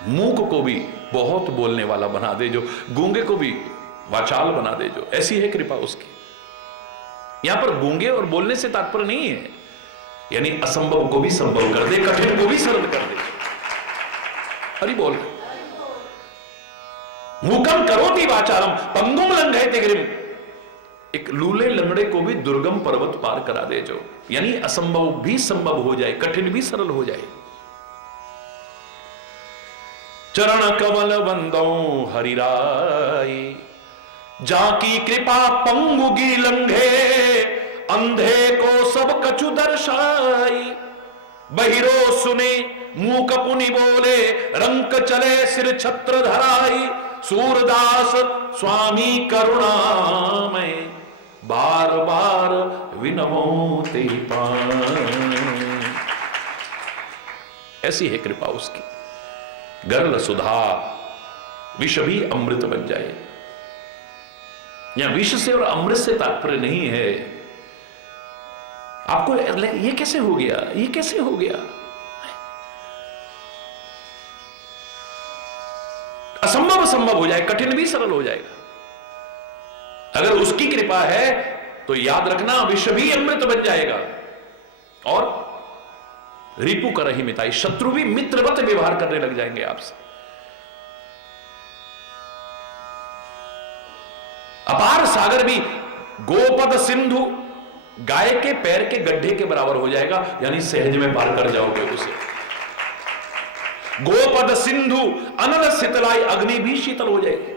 मूक को भी बहुत बोलने वाला बना दे जो, गूंगे को भी वाचाल बना दे जो, ऐसी है कृपा उसकी। यहां पर गूंगे और बोलने से तात्पर्य नहीं है, यानी असंभव को भी संभव कर दे, कठिन को भी सरल कर दे। हरि बोल। मूकम करोति वाचालम, पंगुम लंघयते गिरिम, एक लूले लंगड़े को भी दुर्गम पर्वत पार करा दे जो, यानी असंभव भी संभव हो जाए, कठिन भी सरल हो जाए। चरण कमल वंदो हरिराई, जाकी कृपा पंगुगी लंघे, अंधे को सब कछु दर्शाई। बहिरो सुने मूक पुनि बोले, रंक चले सिर छत्र धराई। सूरदास स्वामी करुणामय, बार बार विनमो ते पाए। ऐसी है कृपा उसकी। गरल सुधा, विष भी अमृत बन जाए। यहां विष से और अमृत से तात्पर्य नहीं है। आपको ये कैसे हो गया, ये कैसे हो गया? असंभव संभव हो जाए, कठिन भी सरल हो जाएगा। अगर उसकी कृपा है तो याद रखना, विष भी अमृत बन जाएगा। और रिपु करहि मिताई, शत्रु भी मित्रवत व्यवहार करने लग जाएंगे आपसे। अपार सागर भी, गोपद सिंधु गाय के पैर के गड्ढे के बराबर हो जाएगा, यानी सहज में पार कर जाओगे उसे। गोपद सिंधु अनल शीतलाई, अग्नि भी शीतल हो जाएगी।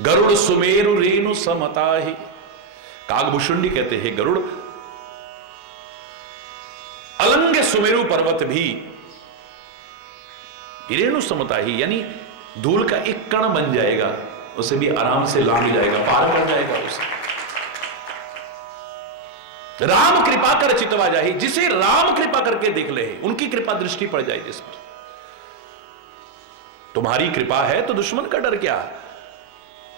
गरुड़ सुमेरु रेणु समता ही, कागभूषुंडी कहते हैं गरुड़ अलंग सुमेरु पर्वत भी रेणु समता ही, यानी धूल का एक कण बन जाएगा, उसे भी आराम से लांग जाएगा, पार कर जाएगा उसे। राम कृपा कर चितवा जाए, जिसे राम कृपा करके देख ले, उनकी कृपा दृष्टि पड़ जाए जिस पर। तुम्हारी कृपा है तो दुश्मन का डर क्या,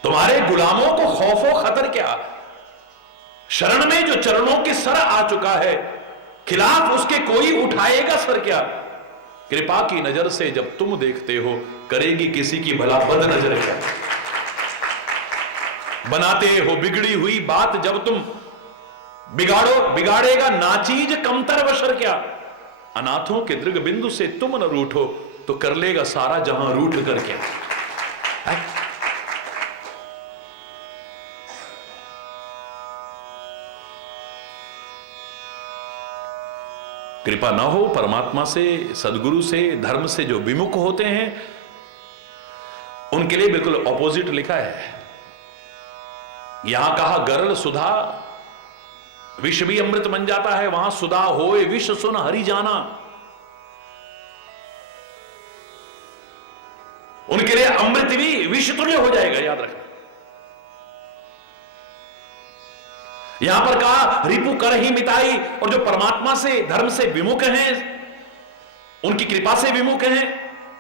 तुम्हारे गुलामों को खौफो खतर क्या। शरण में जो चरणों के सर आ चुका है, खिलाफ उसके कोई उठाएगा सर क्या। कृपा की नजर से जब तुम देखते हो, करेगी किसी की भला बद नजर क्या। बनाते हो बिगड़ी हुई बात जब तुम बिगाड़ेगा नाचीज कमतर बशर क्या। अनाथों के दृग बिंदु से तुम न रूठो, तो कर लेगा सारा जहां रूठ कर क्या। कृपा ना हो परमात्मा से, सदगुरु से, धर्म से जो विमुख होते हैं, उनके लिए बिल्कुल ऑपोजिट लिखा है। यहां कहा गरल सुधा, विष भी अमृत बन जाता है, वहां सुधा होए विष सुन हरि जाना। उनके लिए अमृत भी विष तुल्य हो जाएगा, याद रखना। यहां पर कहा रिपु कर ही मिताई, और जो परमात्मा से, धर्म से विमुख हैं, उनकी कृपा से विमुख हैं,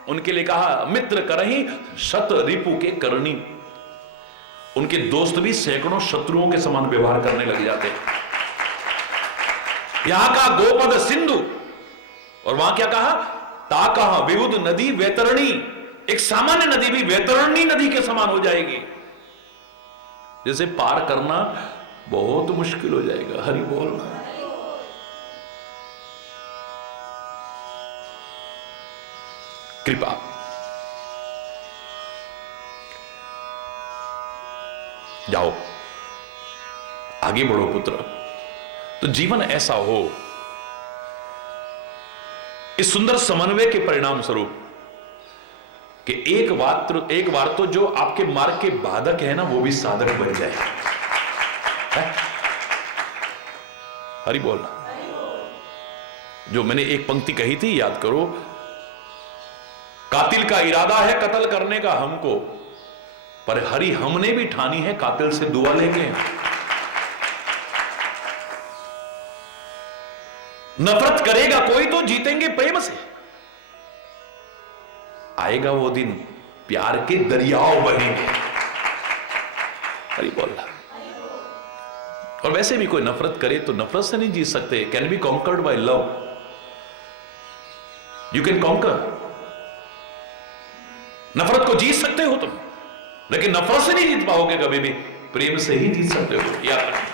उनके लिए कहा मित्र करही शत रिपु के करनी। उनके दोस्त भी सैकड़ों शत्रुओं के समान व्यवहार करने लग जाते हैं। यहां कहा गोपद सिंधु, और वहां क्या कहा, ता कहा विबुध नदी वैतरणी। एक सामान्य नदी भी वैतरणी नदी के समान हो जाएगी, जिसे पार करना बहुत मुश्किल हो जाएगा। हरि बोल। कृपा, जाओ आगे बढ़ो पुत्र। तो जीवन ऐसा हो, इस सुंदर समन्वय के परिणाम स्वरूप कि एक बार तो जो आपके मार्ग के बाधक है ना, वो भी साधक बन जाए। हरि बोल। जो मैंने एक पंक्ति कही थी, याद करो, कातिल का इरादा है कत्ल करने का हमको, पर हरि हमने भी ठानी है कातिल से दुआ लेंगे। नफरत करेगा कोई तो जीतेंगे प्रेम से। आएगा वो दिन प्यार के दरियाओं बहेंगे। हरि बोल। और वैसे भी कोई नफरत करे तो नफरत से नहीं जीत सकते। Can be conquered by love, you can conquer. नफरत को जीत सकते हो तुम, लेकिन नफरत से नहीं जीत पाओगे कभी भी, प्रेम से ही जीत सकते हो। याद रखना।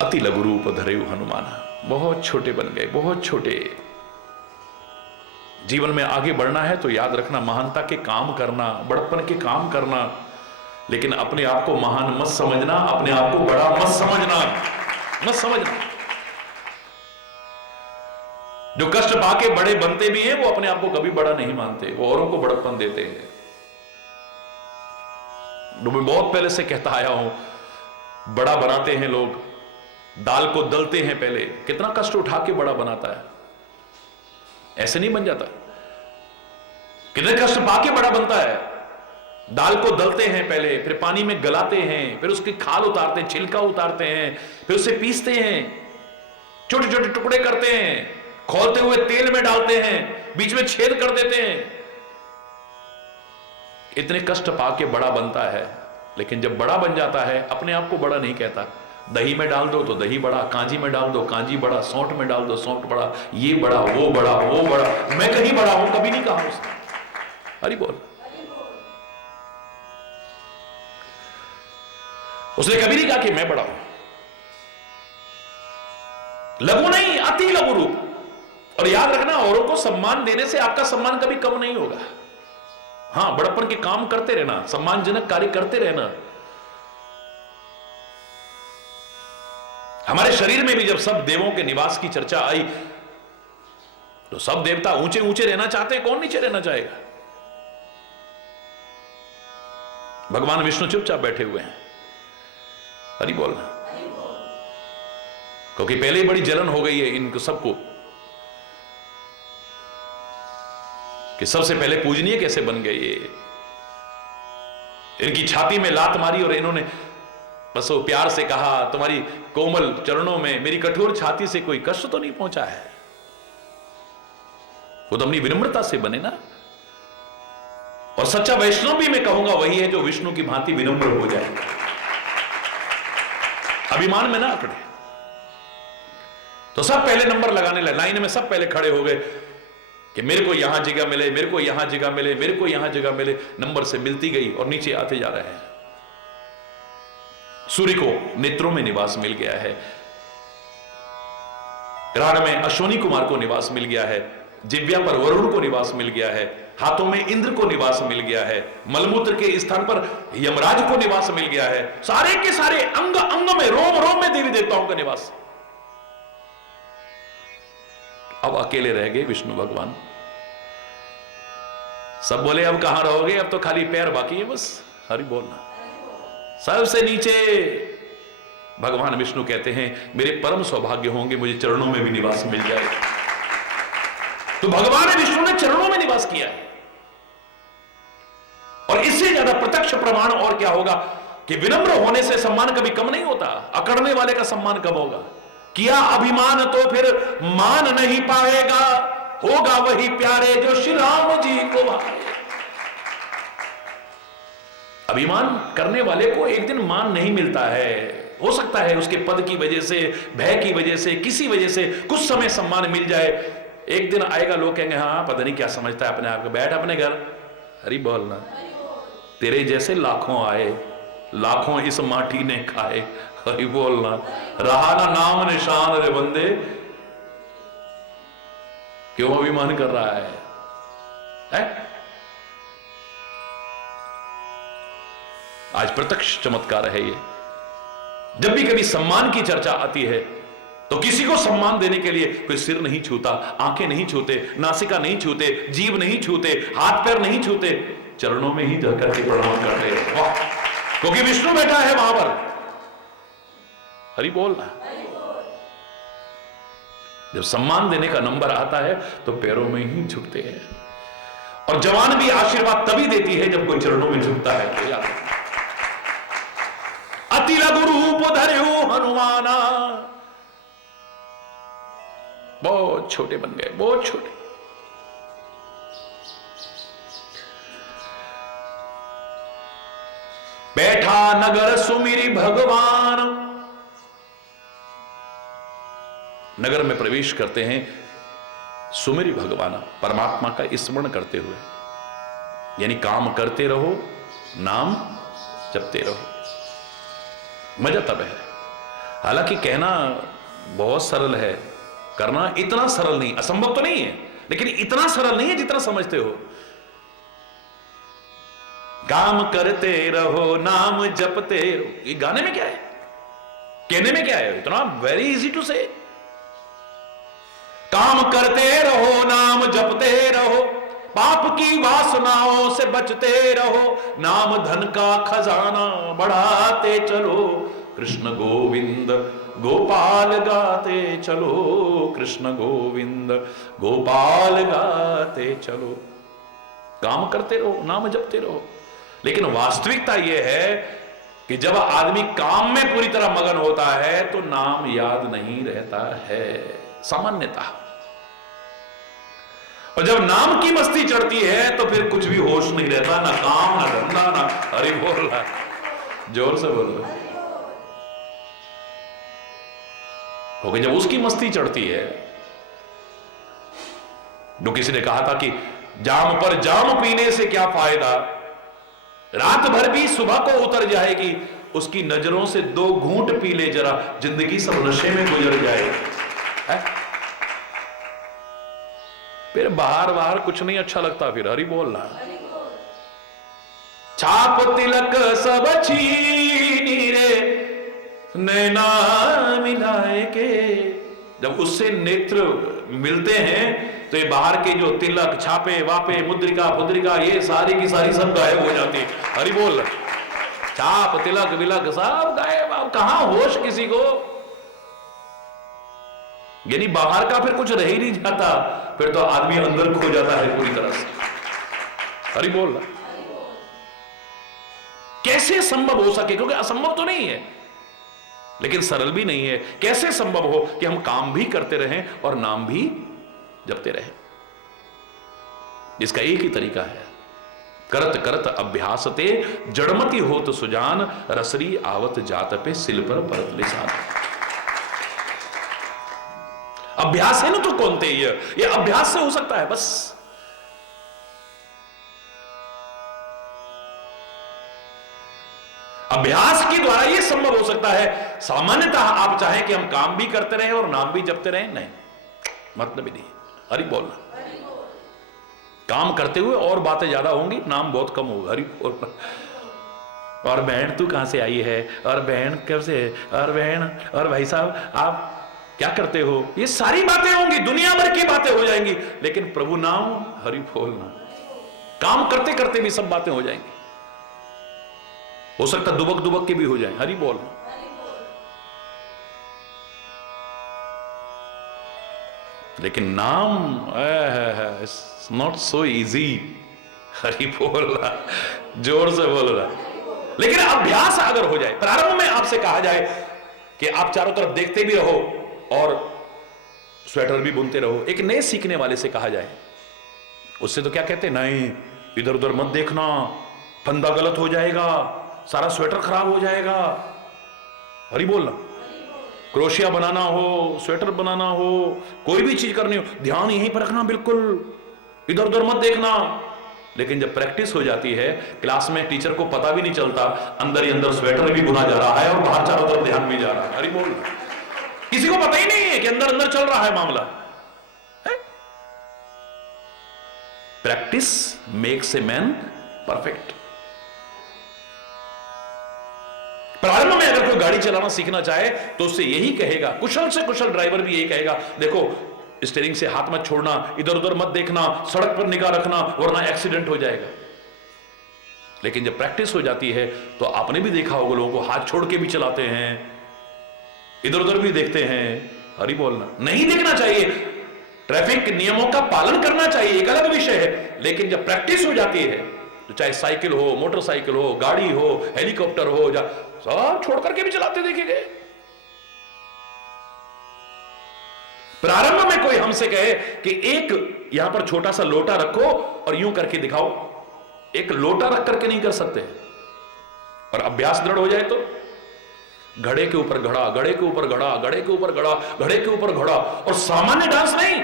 अति लघु रूप धरेउ हनुमान, बहुत छोटे बन गए, बहुत छोटे। जीवन में आगे बढ़ना है तो याद रखना, महानता के काम करना, बड़प्पन के काम करना, लेकिन अपने आप को महान मत समझना, अपने आप को बड़ा मत समझना, मत समझना। जो कष्ट पाके बड़े बनते भी हैं, वो अपने आप को कभी बड़ा नहीं मानते, वो औरों को बड़प्पन देते हैं। मैं बहुत पहले से कहता आया हूं, बड़ा बनाते हैं लोग, दाल को दलते हैं पहले, कितना कष्ट उठा के बड़ा बनाता है, ऐसे नहीं बन जाता। कितने कष्ट पाके बड़ा बनता है। दाल को दलते हैं पहले, फिर पानी में गलाते हैं, फिर उसकी खाल उतारते हैं, छिलका उतारते हैं, फिर उसे पीसते हैं, छोटे छोटे टुकड़े करते हैं, खोलते हुए तेल में डालते हैं, बीच में छेद कर देते हैं। इतने कष्ट पाके बड़ा बनता है, लेकिन जब बड़ा बन जाता है अपने आप को बड़ा नहीं कहता। दही में डाल दो तो दही बड़ा, कांजी में डाल दो कांजी बड़ा, सौंठ में डाल दो सौंठ बड़ा, ये बड़ा वो बड़ा वो बड़ा, मैं कहीं बड़ा हूं कभी नहीं कहा उसने। हरि बोल। उसने कभी नहीं कहा कि मैं बड़ा हूं। लघु नहीं, अति लघु रूप। और याद रखना, औरों को सम्मान देने से आपका सम्मान कभी कम नहीं होगा। हां, बड़प्पन के काम करते रहना, सम्मानजनक कार्य करते रहना। हमारे शरीर में भी जब सब देवों के निवास की चर्चा आई तो सब देवता ऊंचे ऊंचे रहना चाहते हैं, कौन नीचे रहना चाहेगा? भगवान विष्णु चुपचाप बैठे हुए हैं। हरि बोलना, क्योंकि पहले ही बड़ी जलन हो गई है इनको सबको कि सबसे पहले पूजनीय कैसे बन गए ये। इनकी छाती में लात मारी और इन्होंने बस वो प्यार से कहा, तुम्हारी कोमल चरणों में मेरी कठोर छाती से कोई कष्ट तो नहीं पहुंचा है। वो तो अपनी विनम्रता से बने ना। और सच्चा वैष्णव भी मैं कहूंगा वही है जो विष्णु की भांति विनम्र हो जाए, अभिमान में ना अकड़े। तो सब पहले नंबर लगाने लगे, लाइन में सब पहले खड़े हो गए कि मेरे को यहां जगह मिले, मेरे को यहां जगह मिले, मेरे को यहां जगह मिले। नंबर से मिलती गई और नीचे आते जा रहे हैं। सूर्य को नेत्रों में निवास मिल गया है, राण में अश्वनी कुमार को निवास मिल गया है, जिव्या पर वरुण को निवास मिल गया है, हाथों में इंद्र को निवास मिल गया है, मलमूत्र के स्थान पर यमराज को निवास मिल गया है। सारे के सारे अंग अंग में, रोम रोम में देवी देवताओं का निवास। अब अकेले रह गए विष्णु भगवान। सब बोले अब कहां रहोगे, अब तो खाली पैर बाकी है बस। हरि बोलना। सबसे नीचे भगवान विष्णु कहते हैं मेरे परम सौभाग्य होंगे मुझे चरणों में भी निवास मिल जाए। तो भगवान विष्णु ने चरणों में निवास किया है। और इससे ज्यादा प्रत्यक्ष प्रमाण और क्या होगा कि विनम्र होने से सम्मान कभी कम नहीं होता। अकड़ने वाले का सम्मान कब होगा? किया अभिमान तो फिर मान नहीं पाएगा, होगा वही प्यारे जो श्री राम जी को भाए। अभिमान करने वाले को एक दिन मान नहीं मिलता है। हो सकता है उसके पद की वजह से, भय की वजह से, किसी वजह से कुछ समय सम्मान मिल जाए। एक दिन आएगा लोग कहेंगे हाँ पता नहीं क्या समझता है अपने आप को, बैठ अपने घर। हरि बोलना। तेरे जैसे लाखों आए, लाखों इस माटी ने खाए। हरि बोलना। रहा ना नाम निशान रे बंदे, क्यों अभिमान कर रहा है? आज प्रत्यक्ष चमत्कार है ये। जब भी कभी सम्मान की चर्चा आती है तो किसी को सम्मान देने के लिए कोई सिर नहीं छूता, आंखें नहीं छूते, नासिका नहीं छूते, जीभ नहीं छूते, हाथ पैर नहीं छूते, चरणों में ही जाकर के प्रणाम करते हैं। वाह, क्योंकि विष्णु बैठा है वहां पर। हरि बोलना। जब सम्मान देने का नंबर आता है तो पैरों में ही झुकते हैं। और जवान भी आशीर्वाद तभी देती है जब कोई चरणों में झुकता है। तो याद अति लघु रूप धर्यो हनुमाना, बहुत छोटे बन गए, बहुत छोटे। बैठा नगर सुमिरी भगवान। नगर में प्रवेश करते हैं सुमिरी भगवान, परमात्मा का स्मरण करते हुए। यानी काम करते रहो, नाम जपते रहो। मजा तब है। हालांकि कहना बहुत सरल है, करना इतना सरल नहीं। असंभव तो नहीं है, लेकिन इतना सरल नहीं है जितना समझते हो। काम करते रहो, नाम जपते रहो। ये गाने में क्या है, कहने में क्या है? इतना वेरी इजी टू से। काम करते रहो, नाम जपते रहो, पाप की वासनाओं से बचते रहो, नाम धन का खजाना बढ़ाते चलो, कृष्ण गोविंद गोपाल गाते चलो, कृष्ण गोविंद गोपाल गाते चलो। काम करते रहो, नाम जपते रहो। लेकिन वास्तविकता यह है कि जब आदमी काम में पूरी तरह मगन होता है तो नाम याद नहीं रहता है सामान्यतः। और जब नाम की मस्ती चढ़ती है तो फिर कुछ भी होश नहीं रहता, ना काम, ना धंधा, ना। हरि बोल रहा, जोर से बोलो। क्योंकि जब उसकी मस्ती चढ़ती है, जो किसी ने कहा था कि जाम पर जाम पीने से क्या फायदा, रात भर भी सुबह को उतर जाएगी, उसकी नजरों से 2 घूंट पी ले जरा, जिंदगी सब नशे में गुजर जाएगी। फिर बाहर बाहर कुछ नहीं अच्छा लगता, फिर हरि बोलना। छाप तिलक सब छीनी रे नैना मिलाए के। जब उससे नेत्र मिलते हैं तो ये बाहर के जो तिलक छापे वापे मुद्रिका फुद्रिका ये सारी की सारी सब गायब हो जाती है। हरि बोल। छाप तिलक विलक सब गायब। अब कहां होश किसी को, यानी बाहर का फिर कुछ रह ही नहीं जाता, फिर तो आदमी अंदर खो जाता है पूरी तरह से। हरि बोल। कैसे संभव हो सके, क्योंकि असंभव तो नहीं है लेकिन सरल भी नहीं है। कैसे संभव हो कि हम काम भी करते रहें और नाम भी जपते रहें? इसका एक ही तरीका है, करत करत अभ्यासते जड़मति होत सुजान रसरी आवत जात पे सिल पर परत लिसान। अभ्यास है ना तो कौन थे ये अभ्यास से हो सकता है बस। अभ्यास के द्वारा यह संभव हो सकता है। सामान्यतः आप चाहें कि हम काम भी करते रहें और नाम भी जपते रहें, नहीं, मतलब ही नहीं। हरि बोलना। काम करते हुए और बातें ज्यादा होंगी, नाम बहुत कम होगा। हरि बोलना। और बहन तू कहां से आई है, और बहन कब से, और बहन, और भाई साहब आप क्या करते हो, ये सारी बातें होंगी, दुनिया भर की बातें हो जाएंगी, लेकिन प्रभु नाम हरि बोलना। काम करते करते भी सब बातें हो जाएंगी। हो सकता दुबक दुबक के भी हो जाए। हरि बोल। लेकिन नाम it's not so easy. Hari बोल रहा, जोर से बोल रहा। लेकिन अभ्यास अगर हो जाए, प्रारंभ में आपसे कहा जाए कि आप चारों तरफ देखते भी रहो और स्वेटर भी बुनते रहो, एक नए सीखने वाले से कहा जाए, उससे तो क्या कहते, नहीं इधर उधर मत देखना, फंदा गलत हो जाएगा, सारा स्वेटर खराब हो जाएगा। हरि बोलना। क्रोशिया बनाना हो, स्वेटर बनाना हो, कोई भी चीज करनी हो, ध्यान यहीं पर रखना, बिल्कुल इधर उधर मत देखना। लेकिन जब प्रैक्टिस हो जाती है, क्लास में टीचर को पता भी नहीं चलता, अंदर ही अंदर स्वेटर भी बुना जा रहा है और बाहर चारों तरफ ध्यान भी जा रहा है। हरि बोलना। किसी को पता ही नहीं है कि अंदर अंदर चल रहा है मामला। Practice makes a man perfect. प्रारंभ में अगर कोई गाड़ी चलाना सीखना चाहे तो उससे यही कहेगा, कुशल से कुशल ड्राइवर भी यही कहेगा, देखो स्टीयरिंग से हाथ मत छोड़ना, इधर उधर मत देखना, सड़क पर निगाह रखना, वरना एक्सीडेंट हो जाएगा। लेकिन जब प्रैक्टिस हो जाती है तो आपने भी देखा होगा, लोगों को हाथ छोड़ के भी चलाते हैं, इधर उधर भी देखते हैं। हरि बोलना। नहीं देखना चाहिए, ट्रैफिक नियमों का पालन करना चाहिए, एक अलग विषय है। लेकिन जब प्रैक्टिस हो जाती है तो चाहे साइकिल हो, मोटरसाइकिल हो, गाड़ी हो, हेलीकॉप्टर हो, सब छोड़ करके भी चलाते देखे गए। प्रारंभ में कोई हमसे कहे कि एक यहां पर छोटा सा लोटा रखो और यूं करके दिखाओ, एक लोटा रख करके नहीं कर सकते। और अभ्यास दृढ़ हो जाए तो घड़े के ऊपर घड़ा, घड़े के ऊपर घड़ा, घड़े के ऊपर घड़ा, घड़े के ऊपर घड़ा। और सामान्य डांस नहीं,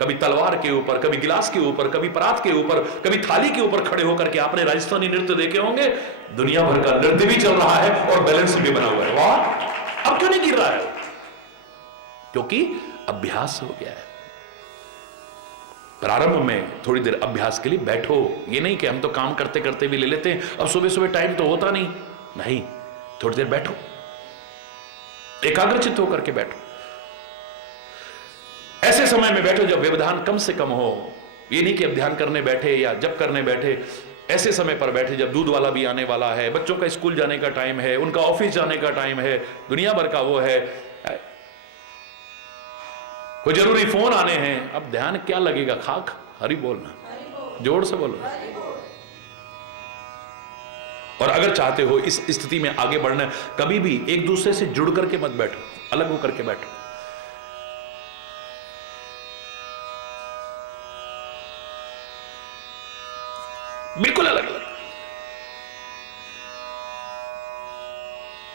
कभी तलवार के ऊपर, कभी गिलास के ऊपर, कभी परात के ऊपर, कभी थाली के ऊपर खड़े होकर के आपने राजस्थानी नृत्य देखे होंगे। दुनिया भर का नृत्य भी चल रहा है और बैलेंस भी बना हुआ है। वाह, अब क्यों नहीं गिर रहा है? क्योंकि अभ्यास हो गया है। प्रारंभ में थोड़ी देर अभ्यास के लिए बैठो। ये नहीं कि हम तो काम करते करते भी ले लेते हैं, अब सुबह सुबह टाइम तो होता नहीं, थोड़ी देर बैठो, एकाग्रचित्त होकर के बैठो। ऐसे समय में बैठो जब व्यवधान कम से कम हो। ये नहीं कि अब ध्यान करने बैठे या जप करने बैठे, ऐसे समय पर बैठे जब दूध वाला भी आने वाला है, बच्चों का स्कूल जाने का टाइम है, उनका ऑफिस जाने का टाइम है, दुनिया भर का वो है, कोई जरूरी फोन आने हैं, अब ध्यान क्या लगेगा, खाक। हरि बोलना, जोर से बोलो। और अगर चाहते हो इस स्थिति में आगे बढ़ना, कभी भी एक दूसरे से जुड़ करके मत बैठो, अलग होकर के बैठो। बिल्कुल अलग अलग।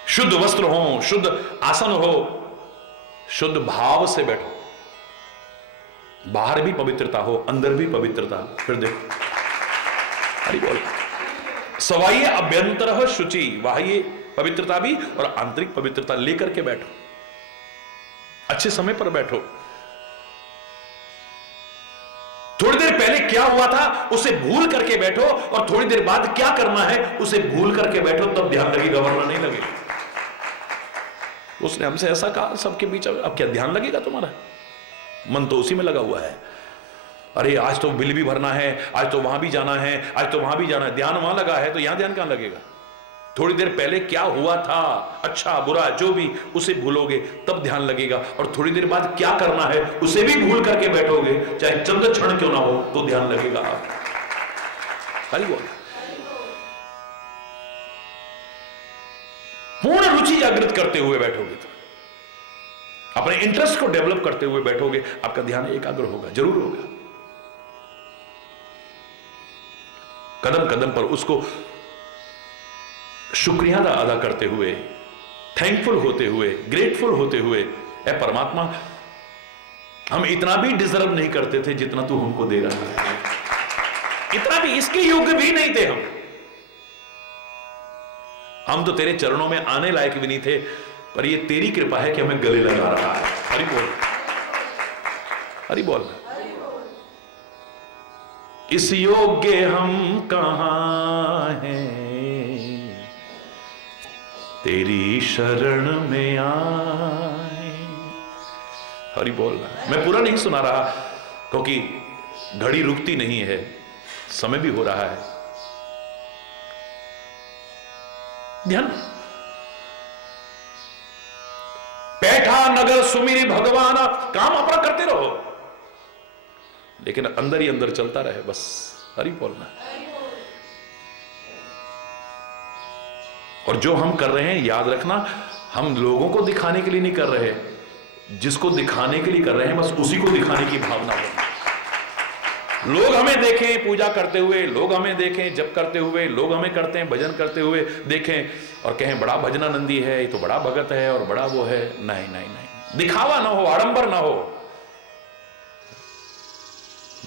शुद्ध वस्त्र हो, शुद्ध आसन हो, शुद्ध भाव से बैठो। बाहर भी पवित्रता हो, अंदर भी पवित्रता। फिर देखो, हरि बोल। सवाइये अभ्यंतर शुचि, बाह्य पवित्रता भी और आंतरिक पवित्रता लेकर के बैठो। अच्छे समय पर बैठो। क्या हुआ था उसे भूल करके बैठो, और थोड़ी देर बाद क्या करना है उसे भूल करके बैठो, तब ध्यान लगेगा, वरना नहीं लगेगा। उसने हमसे ऐसा कहा सबके बीच, अब क्या ध्यान लगेगा तुम्हारा? मन तो उसी में लगा हुआ है। अरे आज तो बिल भी भरना है, आज तो वहां भी जाना है, आज तो वहां भी जाना है, ध्यान वहां लगा है, तो यहां ध्यान कहां लगेगा? थोड़ी देर पहले क्या हुआ था, अच्छा बुरा जो भी, उसे भूलोगे तब ध्यान लगेगा, और थोड़ी देर बाद क्या करना है उसे भी भूल करके बैठोगे, चाहे चंद क्षण क्यों ना हो, तो ध्यान लगेगा। हरि बोल। पूर्ण रुचि जागृत करते हुए बैठोगे तो, अपने इंटरेस्ट को डेवलप करते हुए बैठोगे, आपका ध्यान एकाग्र होगा, जरूर होगा। कदम कदम पर उसको शुक्रिया अदा करते हुए, थैंकफुल होते हुए, ग्रेटफुल होते हुए, ऐ परमात्मा हम इतना भी डिजर्व नहीं करते थे जितना तू हमको दे रहा है, इतना भी इसके योग्य भी नहीं थे हम तो तेरे चरणों में आने लायक भी नहीं थे, पर ये तेरी कृपा है कि हमें गले लगा रहा है। हरि बोल, हरि बोल। इस योग्य हम कहां हैं, तेरी शरण में आए। हरि बोल। मैं पूरा नहीं सुना रहा क्योंकि घड़ी रुकती नहीं है, समय भी हो रहा है। ध्यान। बैठा नगर सुमिरी भगवान, काम अपना करते रहो, लेकिन अंदर ही अंदर चलता रहे, बस हरि बोलना। और जो हम कर रहे हैं याद रखना, हम लोगों को दिखाने के लिए नहीं कर रहे, जिसको दिखाने के लिए कर रहे हैं बस उसी को दिखाने की भावना हो। लोग हमें देखें पूजा करते हुए, लोग हमें देखें जप करते हुए, लोग हमें करते हैं भजन करते हुए देखें और कहें बड़ा भजनानंदी है, ये तो बड़ा भगत है और बड़ा वो है। नहीं नहीं नहीं, दिखावा ना हो, आडंबर ना हो।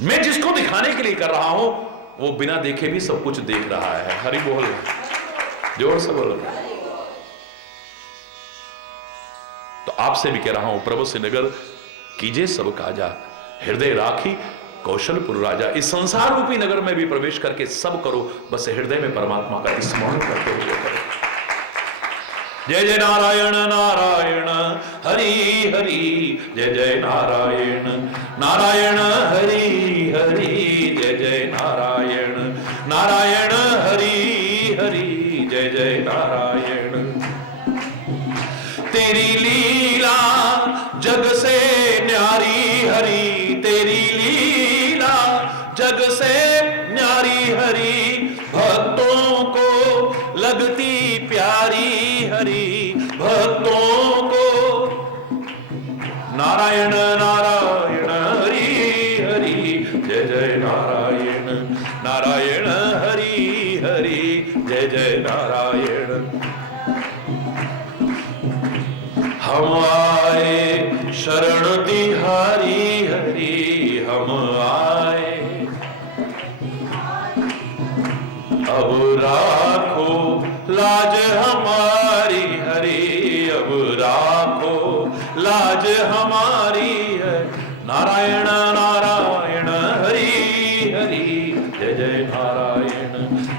मैं जिसको दिखाने के लिए कर रहा हूं वो बिना देखे भी सब कुछ देख रहा है। हरि बोल, जोर से बोलो। तो आपसे भी कह रहा हूं, प्रभु से नगर कीजिए सब काजा, हृदय राखी कौशलपुर राजा। इस संसार रूपी नगर में भी प्रवेश करके सब करो, बस हृदय में परमात्मा का स्मरण करते हुए करो। जय जय नारायण नारायण हरि हरि, जय जय नारायण नारायण हरि हरि, जय जय नारायण नारायण हरि हरि, जय जय नारायण। तेरी लीला जग से न्यारी हरि, तेरी लीला जग से न्यारी हरि, भक्तों को लगती प्यारी हरि, भक्तों को। नारायण नारायण हरि हरि, जय जय नारायण नारायण हरि हरि, जय जय नारायण। हम आए शरण तिहारी हरि, हम आए, अब राखो लाज हमारी हरि, अब राखो लाज हमारी है। नारायण नारायण हरि हरि, जय जय नारायण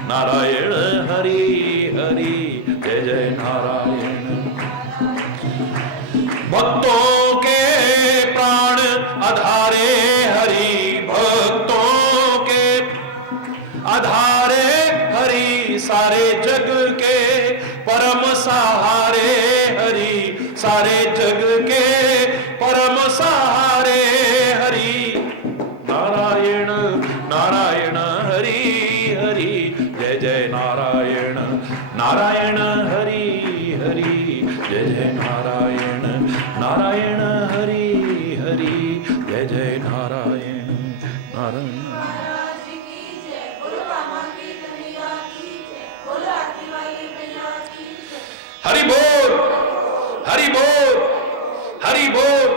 नारायण हरि हरि, जय जय नारायण। भक्तों के प्राण आधारे हरि, भक्तों के आधारे हरि, सारे जग के परम सहारे हरि, सारे जग के परम सहारे हरि। नारायण नारायण हरि हरि, जय जय नारायण नारायण हरि हरि, जय जय नारायण नारायण हरि हरि, जय जय नारायण नारायण। हरि बोल हरि बोल हरि बोल।